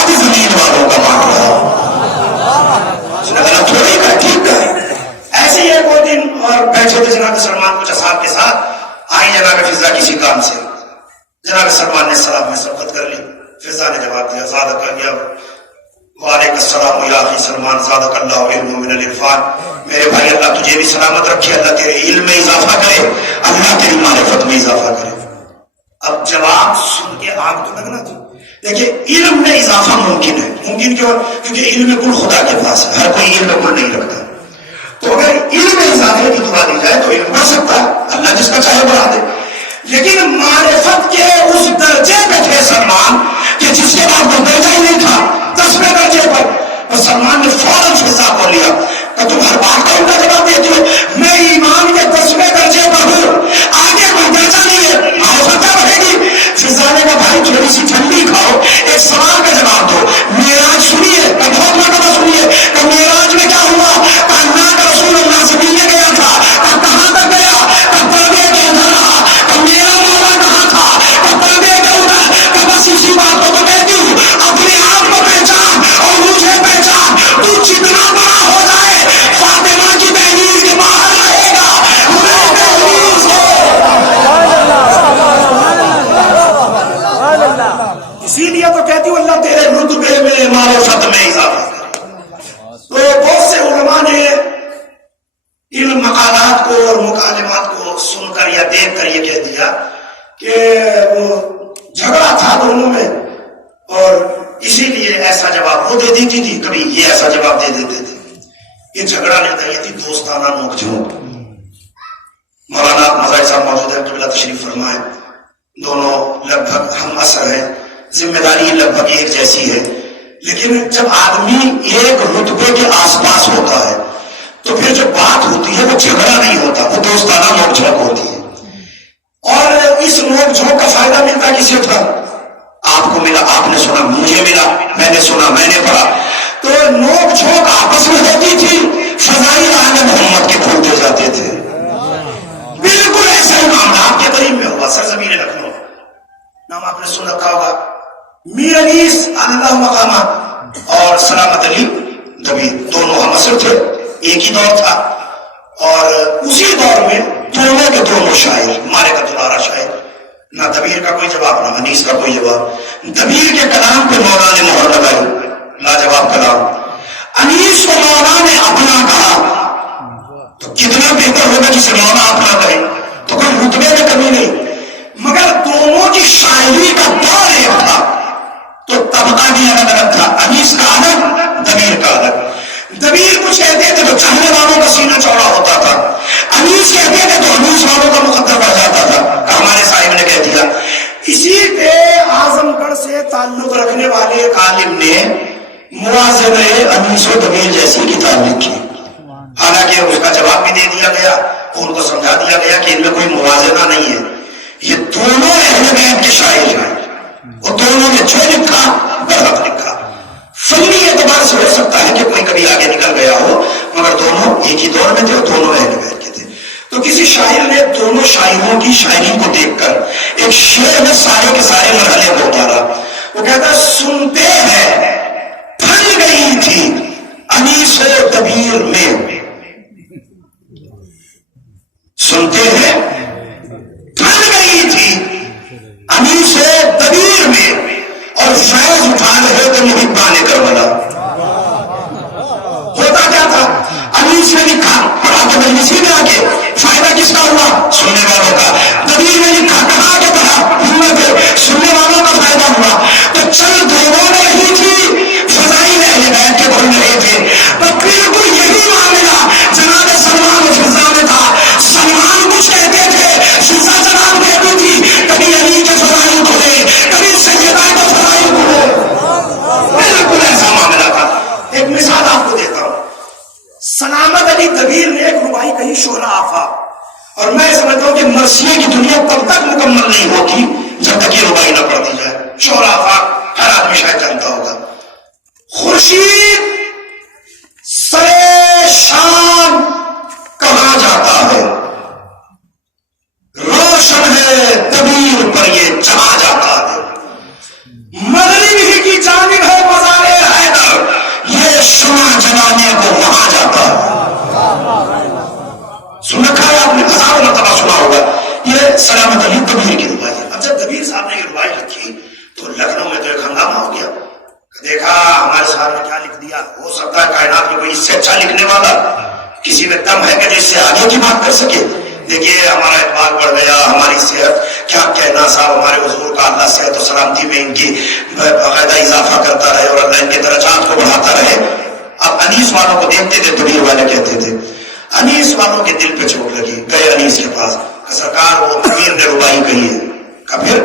اب زمین والوں کا بانٹ رہا. اس نے کہا تھوڑی کا ٹھیک ہے. ایسے ہی ایک وہ دن اور بیٹھے تھے جناب سلمان کچھ اصحاب کے ساتھ آئی جناب فضا کسی کام سے. جناب سلمان نے سلام میں سبقت کر لی. فضا نے جواب دیا زادک یا وعلیکم السلام یا اخی سلمان زادک اللہ علم من العرفان. میرے بھائی اللہ تجھے بھی سلامت رکھے اللہ تیرے علم میں اضافہ کرے اللہ تیری معرفت میں اضافہ کرے. اب جواب سن کے آگ تو لگنا تھا. دیکھیے علم میں اضافہ ممکن ہے. ممکن کیوں؟ کیونکہ علم کل خدا کے پاس ہے. ہر کوئی علم کل نہیں رکھتا. تو اگر علم میں اضافے کی دعا دی جائے تو علم بڑھ سکتا ہے. اللہ جس کا چاہے بڑھا دے. لیکن معرفت کے اس درجے پہ تھے سلمان کہ جس کے بعد وہ درجہ ہی نہیں تھا 10ویں درجے پر. سلمان نے فوراً فضا کو لیا کہ تم ہر بات کا الٹا جواب دیتی ہو. میں ایمان کے 10 ان مقالات کو اور مکالمات کو سن کر یا دیکھ کر یہ کہہ دیا کہ وہ جھگڑا تھا دونوں میں اور اسی لیے ایسا جواب وہ دے دیتی تھی، کبھی یہ ایسا جواب دے دیتے تھے. یہ جھگڑا نہیں تھا، یہ تھی دوستانہ نوک جھونک. مولانا مظاہر صاحب موجود ہے، قبلہ تشریف فرمائے. دونوں لگ بھگ ہم اثر ہیں، ذمہ داری لگ بھگ ایک جیسی ہے، لیکن جب آدمی ایک رتبے کے آس پاس ہوتا ہے تو پھر جو بات ہوتی ہے وہ جھگڑا نہیں ہوتا، وہ دوستانہ نوک جھونک ہوتی ہے. اور اس نوک جھونک کا فائدہ ملتا کسی کا؟ آپ کو ملا، آپ نے سنا، مجھے ملا، میں نے سنا، میں نے پڑھا. تو نوک جھونک آپس میں ہوتی تھی، فضائل آل محمد کے کھولتے جاتے تھے. بالکل ایسا ہی معاملہ آپ کے قریب میں ہوا، سرزمین لکھنؤ. نام آپ نے سن رکھا ہوگا، میر انیس اللہ مقامات اور سلامت علی دبیر، دونوں ہم اثر تھے، ایک ہی دور تھا. اور اسی دور میں دونوں کے دونوں شاعر، مارے کا تلارا شاعر، نہ دبیر کا کوئی جواب نہ انیس کا کوئی جواب. دبیر کے کلام پہ مولا نے مہر لگائی، لاجواب کلام. انیس کو مولا نے اپنا کہا تو کتنا بہتر ہوگا جسے مولا اپنا کہے، تو کوئی رتبے میں کمی نہیں. مگر دونوں کی شاعری کا دور ایک تھا تو طبقہ بھی الگ الگ تھا، انیس کا الگ، دبیر کا الگ. دبیر کچھ کہتے تھے تو چاہنے والوں کا سینہ چوڑا ہوتا تھا، انیس کہتے تھے تو انیس والوں کا مقدر بڑھ جاتا تھا. ہمارے صاحب نے کہہ دیا. اسی پہ اعظم گڑھ سے تعلق رکھنے والے ایک عالم نے موازنہ انیس و دبیر جیسی کتاب لکھی. حالانکہ اس کا جواب بھی دے دیا گیا، ان کو سمجھا دیا گیا کہ ان میں کوئی موازنہ نہیں ہے، یہ دونوں اہل بیت کے شاعر ہیں، اور دونوں نے جو لکھا برحق لکھا. فنی اعتبار سے ہو سکتا ہے کہ کوئی کبھی آگے نکل گیا ہو، مگر دونوں ایک ہی دور میں تھے اور دونوں اہل بیت کے تھے. تو کسی شاعر نے دونوں شاعروں کی شاعری کو دیکھ کر ایک شعر میں سارے کے سارے مرحلے کو اتارا. وہ کہتا ہے، سنتے ہیں پھل گئی تھی انیس و دبیر میں، سنتے ہیں پھل گئی تھی انیس و دبیر میں، اور فیض اٹھا رہے تھے محبان کربلا. ہوتا کیا تھا؟ انیس نے لکھا، پڑھا کے مجلسی میں آ کے، فائدہ کس کا ہوا؟ سننے والوں کا. دبیر نے لکھا، کہا کہ پڑھا، ہمت، سننے والوں کا فائدہ ہوا. تو چل دونوں نے ہی تھی، فضائل اہل بیت کے کھل رہے تھے. تو بالکل یہی معاملہ جناب سلمان و فضا میں تھا. سلمان کچھ کہتے تھے، فضا جناب کہتی تھی، کبھی علی کے فضائل کھلے، کبھی سیدہ کے فضائل کھلے. بالکل ایسا معاملہ تھا. ایک مثال آپ کو دیتا ہوں. سلامت علی دبیر نے ایک ربائی کہی، شعلہ آفاق، اور میں سمجھتا ہوں کہ مرثیے کی دنیا تب تک مکمل نہیں ہوتی جب تک یہ ربائی نہ پڑھ دی جائے. شعلہ آفاق ہر آدمی شاید جانتا ہوگا. خورشید سرے شام کہاں جاتا ہے، روشن ہے دبیر پر یہ جہاں جاتا ہے. مغرب ہی کی جانب ہے مزار حیدر، یہ شمع جلانے کو وہاں جاتا ہے. سن رکھا ہے آپ نے، ہزاروں مرتبہ سنا ہوگا. یہ سلامت علی دبیر کی ربائی ہے. اب جب دبیر صاحب نے یہ ربائی لکھی تو لکھنؤ میں تو ایک ہنگامہ ہو گیا. دیکھا ہمارے صاحب نے کیا لکھ دیا. ہو سکتا ہے کائنات میں کوئی اس سے اچھا لکھنے والا کسی میں دم ہے کہ جو اس سے آگے کی بات کر سکے. دیکھیے ہمارا اعتبار بڑھ گیا، ہماری صحت کیا کہنا. صاحب ہمارے حضور کا اللہ صحت و سلامتی میں ان کی باقاعدہ اضافہ کرتا رہے اور اللہ ان کے درجات کو بڑھاتا رہے. اب انیس والوں کو دیکھتے تھے، دبیر والے کہتے تھے. انیس والوں کے دل پہ چوٹ لگی، گئے انیس کے پاس، سرکار وہ دبیر نے ربائی کہی ہے. پھر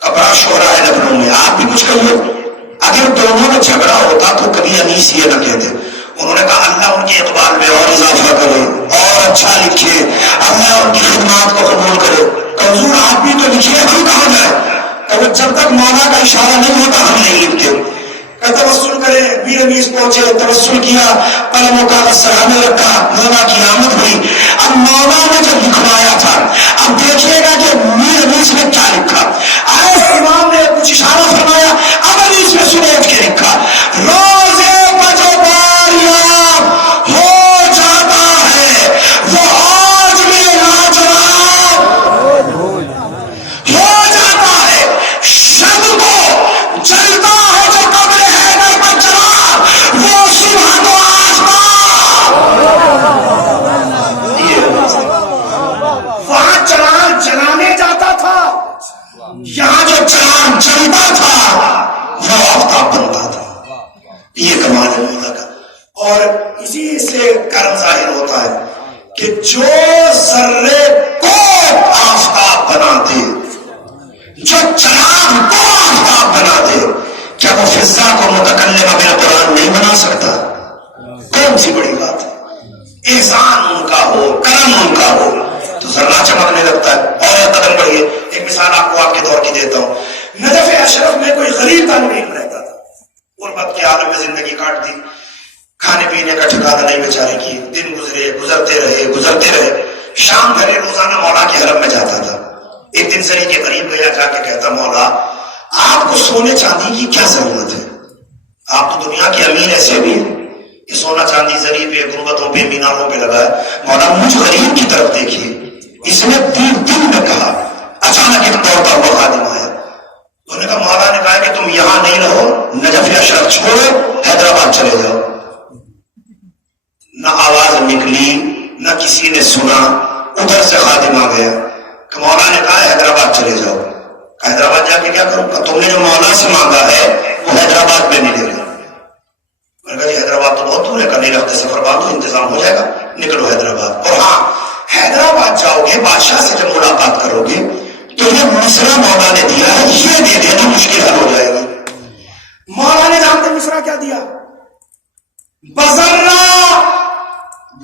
کپڑا شہرا ہے لکھنؤ میں، آپ بھی کچھ کہیے. اگر دونوں میں جھگڑا ہوتا تو کبھی انیس یہ نہ کہتے. انہوں نے کہا اللہ ان کے اعتبار میں اور اضافہ کرے اور اچھا لکھے، اللہ ان کی خدمات کو قبول کرے. حضور آپ بھی تو لکھیے، ہم کہاں جائیں؟ کہ جب تک مولا کا اشارہ نہیں ہوتا ہم نہیں لکھتے. توسل کرے. میر انیس پہنچے، توسل کیا، قلم و کاغذ سرانے رکھا، مولا کی آمد ہوئی. اب مولا نے جب لکھوایا تھا، اب دیکھیے گا کہ میر انیس نے کیا لکھا. آئے امام نے کچھ اشارہ فرمایا، اب انیس نے سنیت کے لکھا، روزے کا جو باریاب ہو جاتا ہے وہ آج میں لاجواب ہو جاتا ہے. شب کو جلتا ہے جو قبر حیدر پر جلا، وہ صبح تو آسمان. کہ جو ذرے کو آفتاب بنا دے، جو چراغ کو آفتاب بنا دے، کیا وہ فضا کو متکلمہ بالقرآن نہیں بنا سکتا؟ کون سی بڑی بات ہے؟ احسان ان کا ہو، کرم ان کا ہو تو ذرہ چمکنے لگتا ہے۔ اور ایک قدم بڑھیے، ایک مثال آپ کو آپ کے دور کی دیتا ہوں۔ نجف اشرف میں کوئی غریب طالب علم رہتا تھا، غربت کے عالم میں زندگی کاٹ دی، کھانے پینے کا ٹھکانہ نہیں بیچارے کی، دن گزرتے رہے، شام گھرے روزانہ مولا کے حرم میں جاتا تھا۔ ایک دن سری کے قریب گیا، جا کے کہتا مولا آپ کو سونے چاندی کی کیا ضرورت ہے؟ آپ تو دنیا کے امیر ایسے بھی ہیں کہ سونا چاندی زری پہ، گنبدوں پہ، میناروں پہ لگا ہے، مولا مجھ غریب کی طرف دیکھیے۔ اس نے دل میں کہا، اچانک ایک دوڑتا ہوا خادم آیا، انہوں نے کہا مولا نے کہا کہ تم یہاں نہیں رہو، نجف اشرف چھوڑو، حیدرآباد چلے جاؤ۔ نہ آواز نکلی، نہ کسی نے سنا، ادھر سے خادم آ گیا کہ مولا نے کہا حیدرآباد چلے جاؤ۔ حیدرآباد جا کے کیا کروں گا؟ تم نے جو مولا سے مانگا ہے وہ حیدرآباد میں ملے گا۔ میں نے کہا جی حیدرآباد تو بہت دور ہے، کل نہیں رکھتے سفر باندھو، انتظام ہو جائے گا، نکلو حیدرآباد۔ اور ہاں، حیدرآباد جاؤ گے، بادشاہ سے جب ملاقات کرو گے تو یہ مصرع مولا نے دیا ہے، یہ دے دینا، مشکل حل ہو جائے گی۔ مولا نے جانتے مصرع کیا دیا؟ بذرہ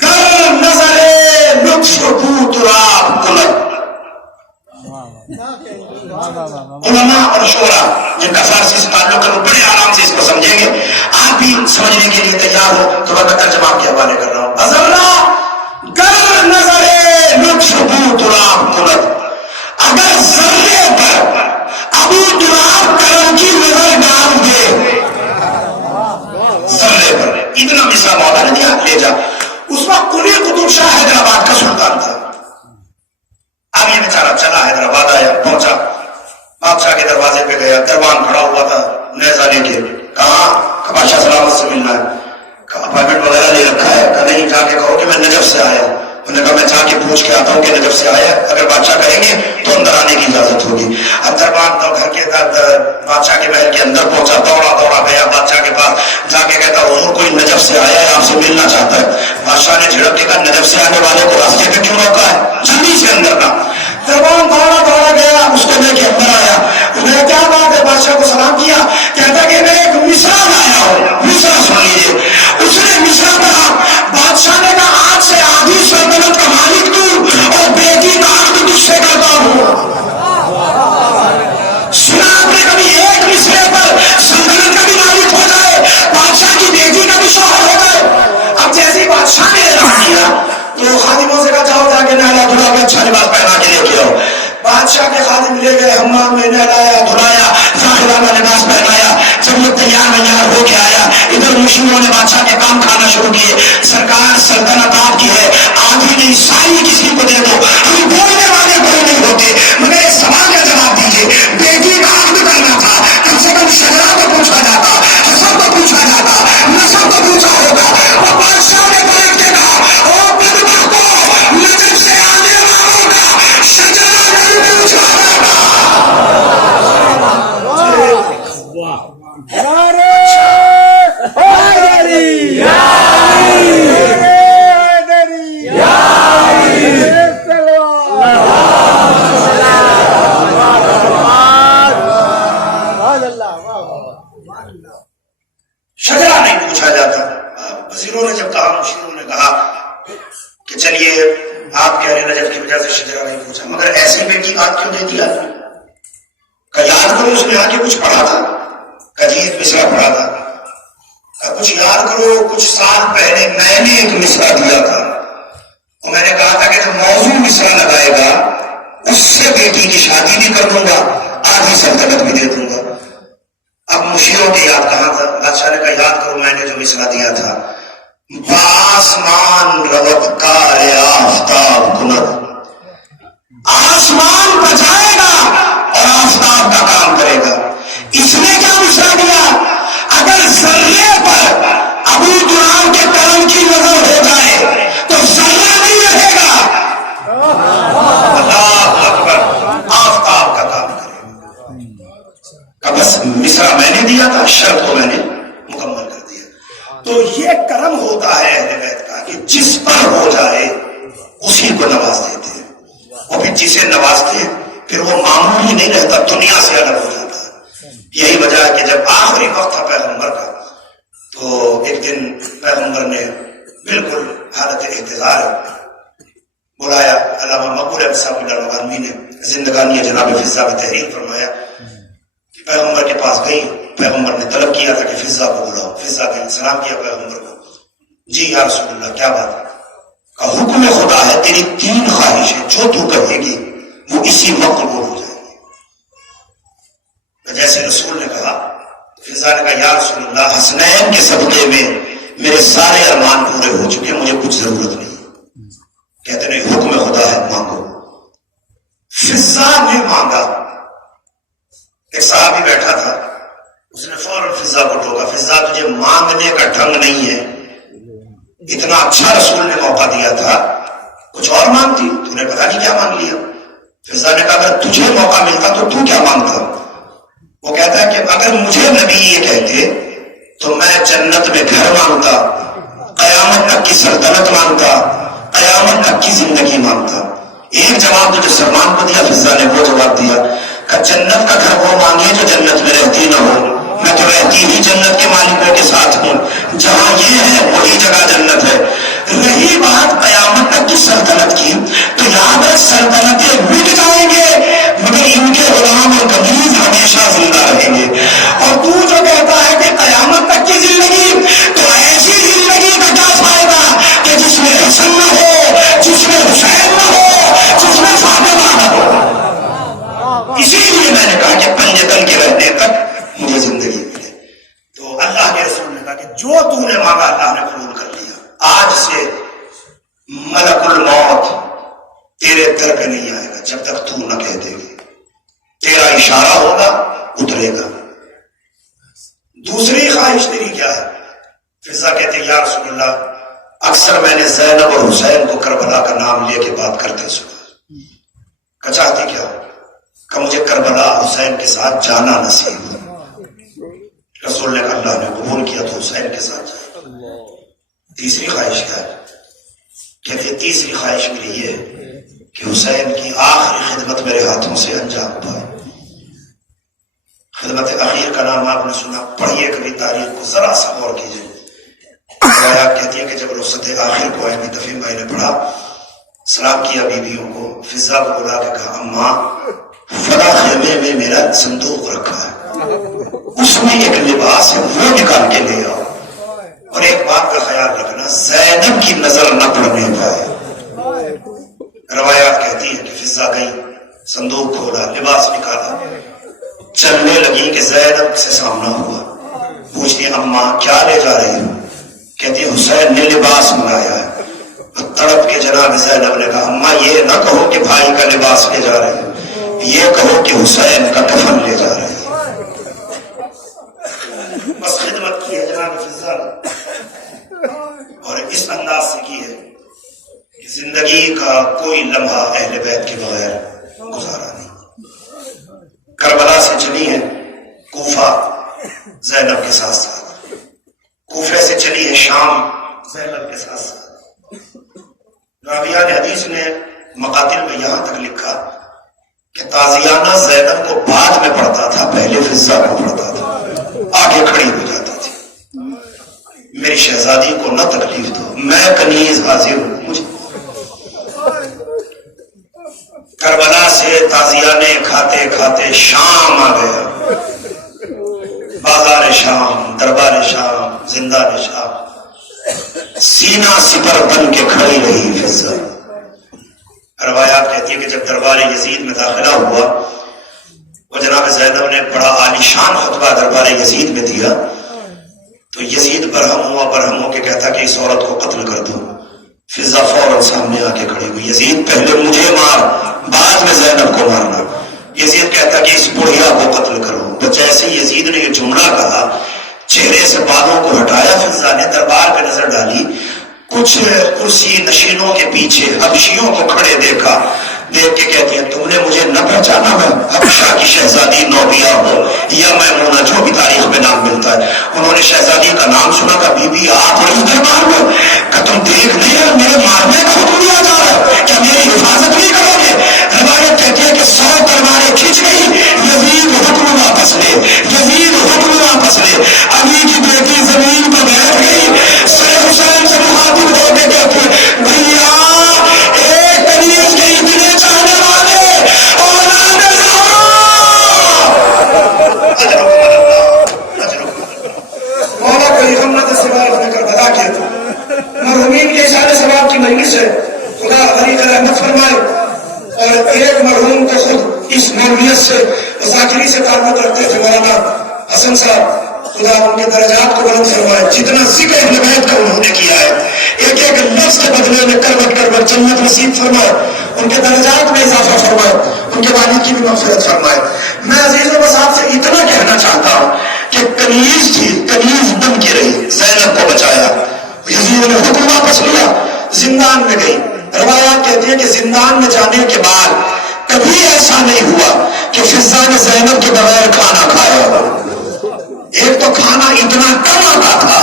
گر نظر لطف کو تراب کلب۔ علماء اور شعراء جن کا فارسی سے تعلق ہے وہ بڑے آرام سے اس کو سمجھیں گے، آپ بھی سمجھنے کے لیے تیار ہو تو میں ترجمہ کے حوالے کر رہا ہوں۔ بذرہ گر نظر لطف کو تراب کلب، اگر ذرے پر ابو تراب کرم کی نظر ڈال دے، ذرے پر اتنا مصرع مولا نے دیا، لے جا۔ اس وقت قلی قطب شاہ حیدرآباد کا سلطان تھا۔ اب یہ بیچارہ چلا حیدرآباد آیا، پہنچا، بادشاہ کے دروازے پہ گیا، دربان کھڑا ہوا تھا نیزہ لے کے۔ کہاں؟ کہ بادشاہ سلامت سے ملنا ہے۔ کہا اپائنٹمنٹ وغیرہ لے رکھا ہے؟ کہ نہیں، جا کے کہو کہ میں نجف سے آیا ہوں۔ انہوں نے کہا میں جا کے پوچھ کے آتا ہوں کہ نجف سے آیا ہے، اگر بادشاہ کہیں گے تو اندر آنے کی اجازت ہوگی۔ اب دربان تو گھر کے بادشاہ کے محل کے اندر پہنچا، دوڑا گیا بادشاہ کے پاس، جا کے کہتا حضور کوئی نجف سے آیا ہے، آپ سے ملنا چاہتا ہے۔ بادشاہ نے جھڑک کے کہا نجف سے آنے والے کو راستے پہ کیوں روکا ہے؟ جلدی سے اندر کا۔ دربان دوڑا گیا، اس کو لے کے اندر آیا۔ انہوں نے کیا بات ہے؟ بادشاہ کو سلام کیا، کہتا کہ میں ایک مصرع لایا ہوں، مصرع سن لیجیے۔ اس نے مصرع پڑھا، بادشاہ نے کہا آج سے آدھی سلطنت کا مالک تو اور بیٹی کا عقد تجھ سے کرتا ہوں۔ سنا آپ نے کبھی ایک مصرع پر سلطنت کا بھی مالک ہو جائے، بادشاہ کی بیٹی کا بھی شوہر ہو جائے؟ اب جیسے بادشاہ نے اعلان کیا تو خادموں سے کہا جاؤ جا کے نہلا دھلا کے اچھا لباس پہنا کے لے کے آؤ۔ بادشاہ کے خادم لے گئے، حمام میں نہلایا دھلایا، ظاہرانہ لباس پہنایا۔ جب وہ تیار ہو کے آیا، ادھر مشیروں نے بادشاہ کے کام کھانا شروع کیے۔ سرکار سلطنت آپ کی ہے، آدھی نہیں ساری کسی کو دے دو، ہم بولنے والے کوئی نہیں ہوتے، مگر ایک سوال کا جواب دیجیے، بیٹی کا عقد کرنا تھا، کم سے کم شجرا کو پوچھا جاتا، حسب کو پوچھا جاتا، نسب کو پوچھا ہوتا۔ اور بادشاہ نے پلٹ کے کہا او بدبختو، نجف سے آنے والوں کا شجرا نہیں پوچھا جاتا۔ شجرا نہیں پوچھا جاتا۔ وزیروں نے جب کہا، مشیروں نے کہا کہ چلیے آپ کہہ رہے نجف کی وجہ سے شجرا نہیں پوچھا، مگر ایسی بیٹی کا کیوں دے دیا؟ کہ یاد کرو اس میں آ کے کچھ پڑھا تھا، کہ جی ایک مصرع پڑھا تھا، کہ کچھ یاد کرو کچھ سال پہلے میں نے ایک مصرع دیا تھا اور میں نے کہا تھا کہ جو موضوع مصرع لگائے گا اس سے بیٹی کی شادی بھی کر دوں گا، آدھی سلطنت بھی دے دوں گا۔ اب مشیروں کے یاد کہاں تھا؟ بادشاہ نے کہا یاد کرو میں نے جو مصرع دیا تھا، بآسمان روت کار آفتاب کند، آسمان بجائے گا اور آفتاب کا کام کرے گا۔ اس نے کیا مصرع دیا؟ اگر ذرے پر ابو تراب کے کرم کی نظر ہو جائے تو ذرہ نہیں رہے گا، اللہ اکبر، آفتاب کا کام کرے گا۔ بس مصرع میں نے دیا تھا، شرط کو میں نے مکمل کر دیا۔ تو یہ کرم ہوتا ہے اہل بیت کا کہ جس پر ہو جائے جسے نوازتے ہیں پھر وہ معمولی نہیں رہتا، دنیا سے الگ ہو جاتا ہے. یہی وجہ ہے کہ جب آخری وقت تھا پیغمبر کا تو ایک دن پیغمبر نے بالکل حالت احتضار بلایا. علامہ مقبول احمد صاحب الغانوی نے زندگانی جناب فضا میں تحریر فرمایا کہ پیغمبر کے پاس گئی. پیغمبر نے طلب کیا تھا کہ فضا کو بلاؤ. فضا نے سلام کیا پیغمبر کو. جی یا رسول اللہ کیا بات ہے؟ کہ حکم خدا ہے تیری 3 خواہشیں جو تو کہے گی وہ اسی وقت قبول ہو جائے گی. جیسے رسول نے کہا، فضا نے کہا یا رسول اللہ حسنین کے صدقے میں میرے سارے ارمان پورے ہو چکے، مجھے کچھ ضرورت نہیں. کہتے نہیں حکم خدا ہے مانگو. فضا نے مانگا. ایک صحابی بیٹھا تھا، اس نے فوراً فضا کو ٹوکا، فضا تجھے مانگنے کا ڈھنگ نہیں ہے، اتنا اچھا رسول نے موقع دیا تھا، کچھ اور مانگتی، تو نے پتا نہیں کیا مانگ لیا. فضا نے کہا اگر تجھے موقع ملتا تو کیا مانگتا؟ وہ کہتا ہے کہ اگر مجھے نبی یہ کہتے تو میں جنت میں گھر مانگتا، قیامت تک کی سلطنت مانگتا، قیامت تک کی زندگی مانگتا. ایک جواب جو سلمان کو دیا فضا نے وہ جواب دیا کہ جنت کا گھر وہ مانگے جو جنت میں رہتی نہ ہو. میں تو رہتی ہی جنت کے مالکوں کے ساتھ ہوں، جہاں یہ ہے وہی جگہ جنت ہے. رہی بات قیامت تک کی سلطنت کی تو یہاں پر سلطنتیں مٹ جائیں گے مگر ان کے غلام اور قدیر ہمیشہ زندہ رہیں گے. اور تو جو کہتا ہے کہ قیامت تک کی زندگی، تو ایسی زندگی کا کیا فائدہ کہ جس میں حسن نہ ہو، جس میں حسین نہ ہو، جس میں فاطمہ نہ ہو. اسی لیے میں نے کہا کہ پنجے تل کے رہنے تک مجھے زندگی ملے. تو اللہ کے رسول نے کہا کہ جو تو نے مانگا اللہ نے قبول کر لیا. آج سے ملک الموت تیرے در پہ نہیں آئے گا جب تک تو نہ کہہ دے گی. تیرا اشارہ ہوگا اترے گا. دوسری خواہش تیری کیا ہے؟ فضا کہتے یا رسول اللہ اکثر میں نے زینب اور حسین کو کربلا کا نام لے کے بات کرتے سنا. کہ چاہتی کیا ہو؟ کہ مجھے کربلا حسین کے ساتھ جانا نصیب ہو. رسول نے کہا اللہ نے قبول کیا تو حسین کے ساتھ جائے. تیسری خواہش کیا ہے؟ کہتے تیسری خواہش میری یہ ہے کہ حسین کی آخری خدمت میرے ہاتھوں سے انجام پائے. خدمت اخیر کا نام آپ نے سنا، پڑھیے کبھی تاریخ کو ذرا سا غور کیجیے. روایات کہتی ہے کہ جب رخصت آخر کو آئے دفعہ بھائی نے پڑھا، سلام کیا بیویوں کو، فضا کو بلا کے کہا اماں فلاں خیمے میں میرا صندوق رکھا ہے، اس میں ایک لباس ہے وہ نکال کے لے آؤ، اور ایک بات کا خیال رکھنا زینب کی نظر نہ پڑنے پائے. روایات کہتی ہے کہ فضا گئی، صندوق کھولا، لباس نکالا، چلنے لگی کہ زینب سے سامنا ہوا. پوچھتی اماں کیا لے جا رہی ہو؟ کہتی حسین نے لباس منگایا ہے. تڑپ کے جناب زینب نے کہا اماں یہ نہ کہو کہ بھائی کا لباس لے جا رہے ہیں، یہ کہو کہ حسین کا کفن لے جا رہے ہیں. بس خدمت کی ہے جناب فضا اور اس انداز سے کی ہے کہ زندگی کا کوئی لمحہ اہل بیت کے بغیر گزارا نہیں. کربلا سے چلی ہے کوفہ زینب کے ساتھ ساتھ، کوفے سے چلی ہے شام زینب کے ساتھ ساتھ. راویان حدیث نے مقاتل میں یہاں تک لکھا کہ تازیانہ زینب کو بعد میں پڑھتا تھا، پہلے فضا کو پڑھتا تھا، آگے کھڑی ہو جاتی تھی. میری شہزادی کو نہ تکلیف دو، میں کنیز حاضر ہوں. مجھے کربلا سے تازیانے کھاتے کھاتے شام آ گیا، بازار شام، دربار شام، زندان شام. سینہ سپر بن کے کھڑی رہی فضا. روایات کہتی ہے کہ جب دربار یزید میں داخلہ ہوا، وہ جناب زینب نے بڑا عالیشان خطبہ دربار یزید میں دیا، تو یزید برہم ہوا، برہم ہو کے کہتا کہ اس عورت کو قتل کر دو. فضا فوراً سامنے آ کے کھڑی ہوئی، یزید پہلے مجھے مار بعد میں زینب کو مارنا. یزید کہتا کہ اس بڑھیا کو قتل کرو. تو جیسے یزید نے یہ جملہ کہا، چہرے سے بادوں کو ہٹایا، فضا نے دربار پہ نظر ڈالی، کچھ کرسی نشینوں کے پیچھے حبشیوں کو کھڑے دیکھا. دیکھ کے کہتی ہیں تم نے مجھے نہ پہچانا، میں حبشہ کی شہزادی نوبیا ہو یا میمونہ، جو بھی تاریخ میں نام ملتا ہے. انہوں نے شہزادی کا نام سنا کہ بی بی آپ رہی دربار میں، کہ تم دیکھ نہیں میرے مارنے کا حکم دیا جا رہا ہے، کیا میری حفاظت نہیں کرو گے؟ اللہ غریق رحمت فرمائے. اور ایک مرحوم کو خود اس مولویت سے ذاکری سے تعلق رکھتے تھے، مولانا حسن صاحب، خدا ان کے درجات کو بلند فرمائے. جتنا ذکر اہل بیت کا انہوں نے کیا ہے، ایک ایک لفظ کے بدلے میں کروٹ کروٹ جنت نصیب فرمائے، ان کے درجات میں اضافہ فرمائے، ان کے والد کی بھی مغفرت فرمائے. میں عزیزوں بس آپ سے اتنا کہنا چاہتا ہوں کہ کنیز تھی، کنیز بن کے رہی، زینب کو بچایا. یزید نے حکم واپس لیا، زندان میں گئی. روایات کہتی ہے کہ زندان میں جانے کے بعد کبھی ایسا نہیں ہوا کہ فضا نے زینب کے بغیر کھانا کھایا ہو. ایک تو کھانا اتنا کم آتا تھا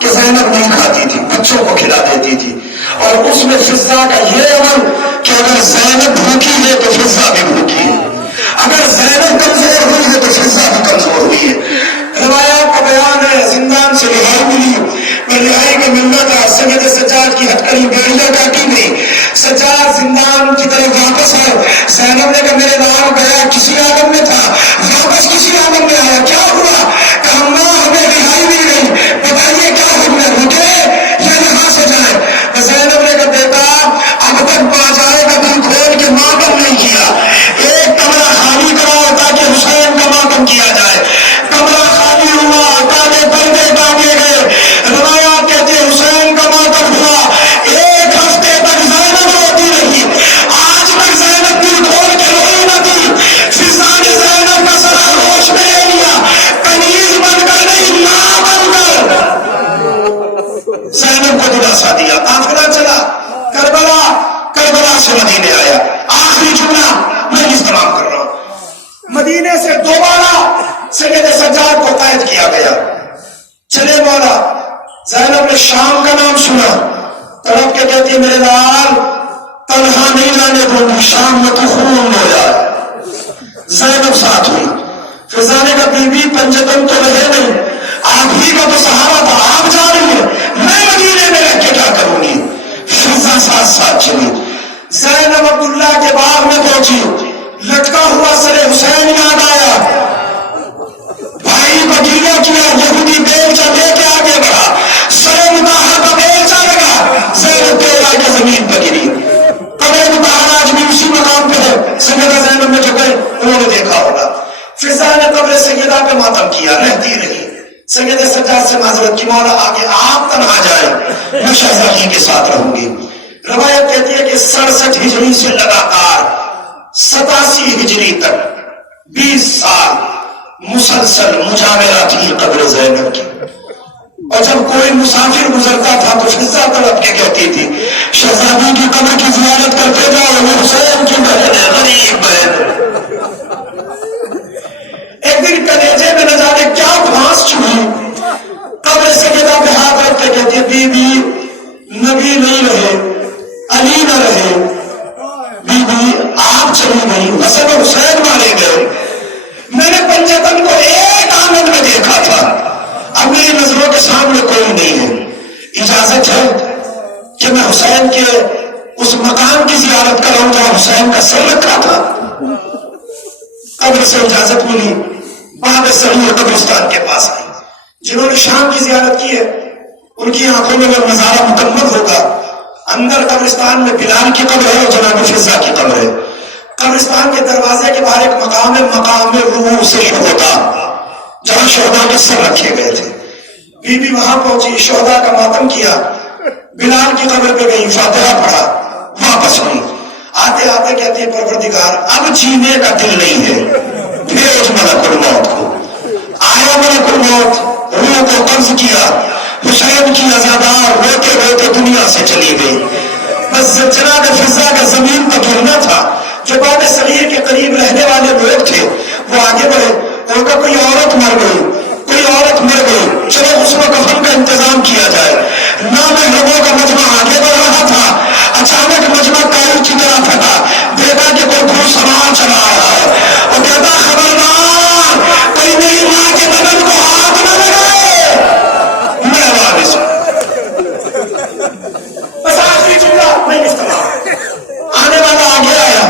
کہ زینب نہیں کھاتی تھی، بچوں کو کھلا دیتی تھی. اور اس میں فضا کا یہ عمل کہ اگر زینب بھوکی ہے تو فضا بھی بھوکی ہے، اگر زینب کمزور ہوئی ہے تو فضا بھی کمزور ہوئی ہے. روایات کا بیان ہے زندان سے رہائی ملی، میں رہائی کے ملنا تھا، سید سجاد کی ہتھکڑی بیڑیاں کاٹی گئی، سجاد زندان کی طرف واپس آئے. زینب نے کہا میرے نام گیا کسی عالم میں تھا، واپس کسی عالم میں آیا، کیا ہوا؟ کہا ماں ہمیں رہائی مل گئی، بتائیے کیا حکم ہے، رکے یا یہاں سے جائے؟ زینب نے کہا بیٹا اب تک بازارے کا دل کھول کے ماتم نہیں کیا، ایک کمرہ خالی کراؤ تاکہ حسین کا ماتم کیا جائے. کمرہ خالی ہوا، تاکہ پردے ٹانگے گئے. روایات کہتے ہیں حسین کا ماتم ہوا، ایک ہفتے تک زینب روتی رہی. آج تک زینب دل کھول کے روئی نہ تھی. فضا نے زینب کا سر آغوش میں لے لیا، کنیز بن کر نہیں، ماں بن کر زینب کو دلاسا دیا. قافلہ چلا کربلا سے مدینے آیا. آخری جملہ میں استعمال کر رہا ہوں. مدینے سے دوبارہ سید سجاد کو قید کیا گیا. چلے مولا، زینب نے شام کا نام سنا، تڑپ کے کہتی ہے میرے لال تنہا نہیں جانے دوں گی، شام میں تو خون ہو جائے. زینب ساتھ ہوئی. فضا نے کہا بی بی پنجتن تو رہے نہیں، آپ ہی کا تو سہارا تھا، آپ جا رہی ہیں، میں مدینے میں رہ کے کیا کروں گی؟ فضا ساتھ ساتھ چلی. زینب عبداللہ کے باغ میں پہنچی، لٹکا ہوا سر حسین یاد آیا، بھائی بگیلا کیا، یہودی بیلچہ لے کے آگے بڑھا، سر مطہر کا بیلچہ لگا، زینب تیرا کے زمین پر گری. قبر مطہر آج بھی اسی مقام پہ ہے، سیدہ زینب میں جو گئے انہوں نے دیکھا ہوگا. فضا نے قبر سیدہ پہ ماتم کیا، رہتی رہی. سید سجاد سے معذرت کی مولا آگے آپ تنہا جائیں، میں شہزادی کے ساتھ رہوں گی. روایت کہتی ہے کہ 67 ہجری سے لگاتار 87 ہجری تک 20 سال مسلسل مجاورہ تھی قبر زینب کی. اور جب کوئی مسافر گزرتا تھا تو فضا تڑپ کے کہتی تھی شہزادی کی قبر کی زیارت کرتے جاؤ، وہ حسین کی بہن ہے، غریب بہن. ایک دن کلیجے میں نہ جانے کیا پھانس چھوئی، قبر سیدہ پہ ہاتھ رکھ کے کہتی ہے بی بی نبی نہیں رہے، علی نہ رہے، بی بی آپ چلی گئی، حسن و حسین مارے گئے. میں نے پنجتن کو ایک آنگن میں دیکھا تھا، اب میری نظروں کے سامنے کوئی نہیں ہے. اجازت ہے کہ میں حسین کے اس مقام کی زیارت کراؤں جہاں حسین کا سر رکھا تھا؟ قبر سے اجازت ملی. بعد صغیر قبرستان کے پاس آئی. جنہوں نے شام کی زیارت کی ہے ان کی آنکھوں میں وہ نظارہ مکمل ہوگا. اندر قبرستان میں بلال کی قبر ہے اور جناب فضا کی قبر ہے. قبرستان کے دروازے کے باہر ایک مقام ہے، مقام رؤوس شہداء، جہاں شہداء کے سر رکھے گئے تھے. بی بی وہاں پہنچی، شہداء کا ماتم کیا، بلال کی قبر پہ گئی، فاتحہ پڑھا، واپس ہوئی. آتے آتے کہتے ہیں پروردگار اب جینے کا دل نہیں ہے، بھیج ملک الموت کو. آیا ملک الموت، روح کو قبض کیا. حسین کی عزادار روتے روتے دنیا سے چلی گئی. بس جناب فضا کا زمین پر گرنا تھا. جو باب صغیر کے قریب رہنے والے لوگ تھے وہ آگے بڑھے، ان کا کوئی عورت مر گئی، کوئی عورت مر گئی، چلو اس کو کفن کا انتظام کیا جائے. نامحرموں کا مجمع آگے بڑھ رہا تھا، اچانک مجمع کائل کی طرح پھٹا. دیکھا کہ کوئی گھڑ سوار چلا آ رہا ہے اور کہتا خبردار کوئی میری ماں کے بدن کو ہاتھ نہ لگائے، میں وارث ہوں. بس آخری جملہ میں استعمال. آنے والا آگے آیا،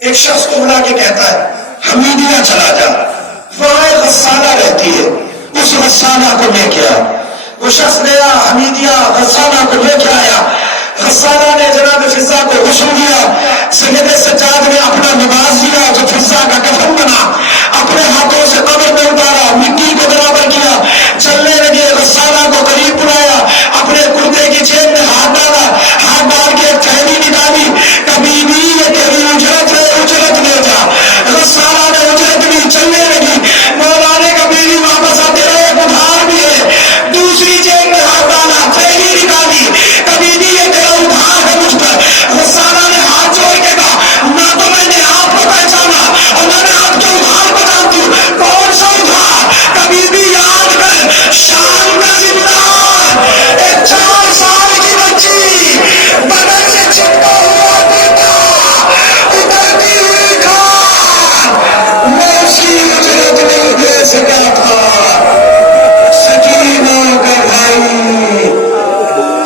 ایک شخص کو بلا کے کہتا ہے حمیدیہ چلا جا، وہاں ایک غسالہ رہتی ہے، اس غسالہ کو لے کے آ. وہ شخص گیا حمیدیہ، غسالہ کو لے کے آیا. غسالہ نے جناب فضا کو غسل دیا، سید سجاد نے اپنا لباس دیا جو فضا کا کفن بنا، اپنے ہاتھوں سے قبر میں اتارا، مٹی کو برابر کیا، چلنے لگے، غسالہ کو قریب بلایا، اپنے کرتے کی جیب میں ہاتھ ڈالا، ہاتھ ڈال کے تھیلی نکالی، کبھی بھی یہ تیری اجرت ہے، اجرت لے جا۔ غسالہ نے اجرت لی، چلنے لگی، مولا نے کبھی بھی واپس آتے رہے، ادھار بھی ہے، دوسری جیب میں ہاتھ ڈالا، تھیلی نکالی، کبھی بھی یہ تیرا ادھار ہے مجھ پر۔ غسالہ نے ہاتھ جوڑ کے کہا، نہ تو میں نے آپ کو پہچانا اور نہ میں آپ کے ادھار کو جانتی ہوں، کون سا ادھار؟ کبھی بھی یاد کر، شام کا زندان، ایک 4 سال کی بچی، بدن سے چپکا ہوا بیٹا، اترتی ہوئی کھان، میں اس کی اجرت نہیں دے سکا تھا۔ سکینہ کا بھائی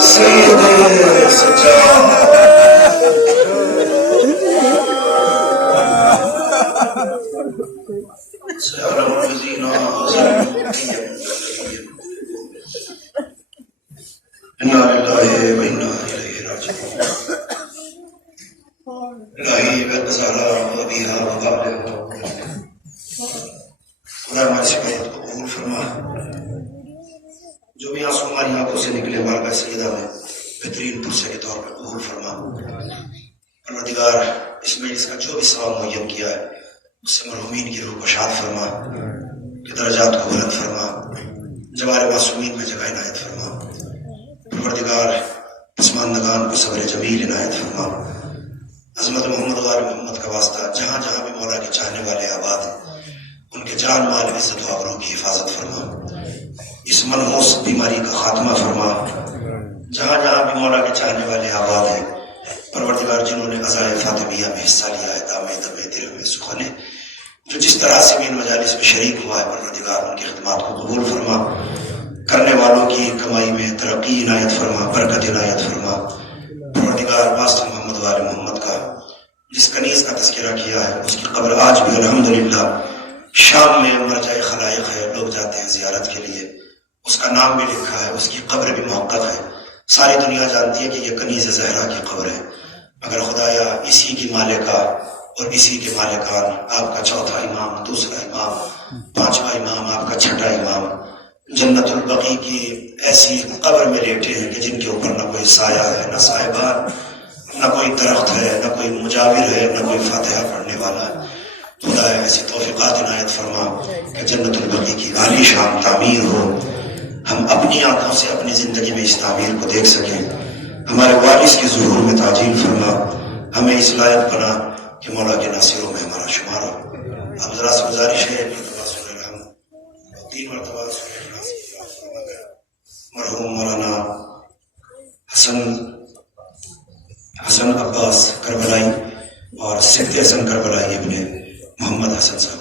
سید سجاد، سيعلم الذين ظلموا إنا لله وإنا إليه راجعون۔ إلهي بالغزالة وأبيها وبعدها، خدا ہماری شکایت کو قبول فرما، جو بھی آنسو ہماری آنکھوں سے نکلے بارگاہ سیدہ میں بہترین پرسے کے طور پر قبول فرما۔ پروردگار اس مجلس کا جو بھی ثواب معین کیا ہے اس سے مرحومین کی روح کو شاد فرما، کہ درجات کو بلند فرما، جوار معصومین میں جگہ عنایت فرما۔ پروردگار پسماندگان کو صبر جمیل عنایت فرما۔ عظمت محمد و آل محمد کا واسطہ جہاں جہاں بھی مولا کے چاہنے والے آباد ہیں ان کے جان مال عزت و آبرو کی حفاظت فرما، اس منحوس بیماری کا خاتمہ فرما۔ جہاں جہاں بھی مولا کے چاہنے والے آباد ہیں پروردگار، جنہوں نے عزائے فاطمیہ میں حصہ لیا ہے، دامے دمے دل میں سخنے، جو جس طرح سے بھی ان مجالس میں شریک ہوا ہے، پروردگار ان کی خدمات کو قبول فرما، کرنے والوں کی کمائی میں ترقی عنایت فرما، برکت عنایت فرما۔ پروردگار واسطہ محمد و آل محمد کا جس کنیز کا تذکرہ کیا ہے اس کی قبر آج بھی الحمدللہ شام میں مرجع خلائق ہے، لوگ جاتے ہیں زیارت کے لیے، اس کا نام بھی لکھا ہے، اس کی قبر بھی محقق ہے، ساری دنیا جانتی ہے کہ یہ کنیز زہرا کی قبر ہے۔ اگر خدایا اسی کی مالکہ اور اسی کے مالکان، آپ کا چوتھا امام، دوسرا امام، پانچواں امام، آپ کا چھٹا امام، جنت البقیع کی ایسی قبر میں لیٹے ہیں کہ جن کے اوپر نہ کوئی سایہ ہے، نہ صاحبان، نہ کوئی درخت ہے، نہ کوئی مجاور ہے، نہ کوئی فاتحہ پڑھنے والا ہے۔ خدا ایسی توفیقات عنایت فرما کہ جنت البقیع کی عالی شان تعمیر ہو، ہم اپنی آنکھوں سے اپنی زندگی میں اس تعمیر کو دیکھ سکیں۔ ہمارے وارث کے ظہور میں تعجیل فرما، ہمیں اس لائق بنا کہ مولا کے ناصروں میں ہمارا شمار ہو۔ اب ذرا سے گزارش ہے 3 مرتبہ مرحوم مولانا حسن عباس کربلائی اور سید حسن کربلائی ابن محمد حسن صاحب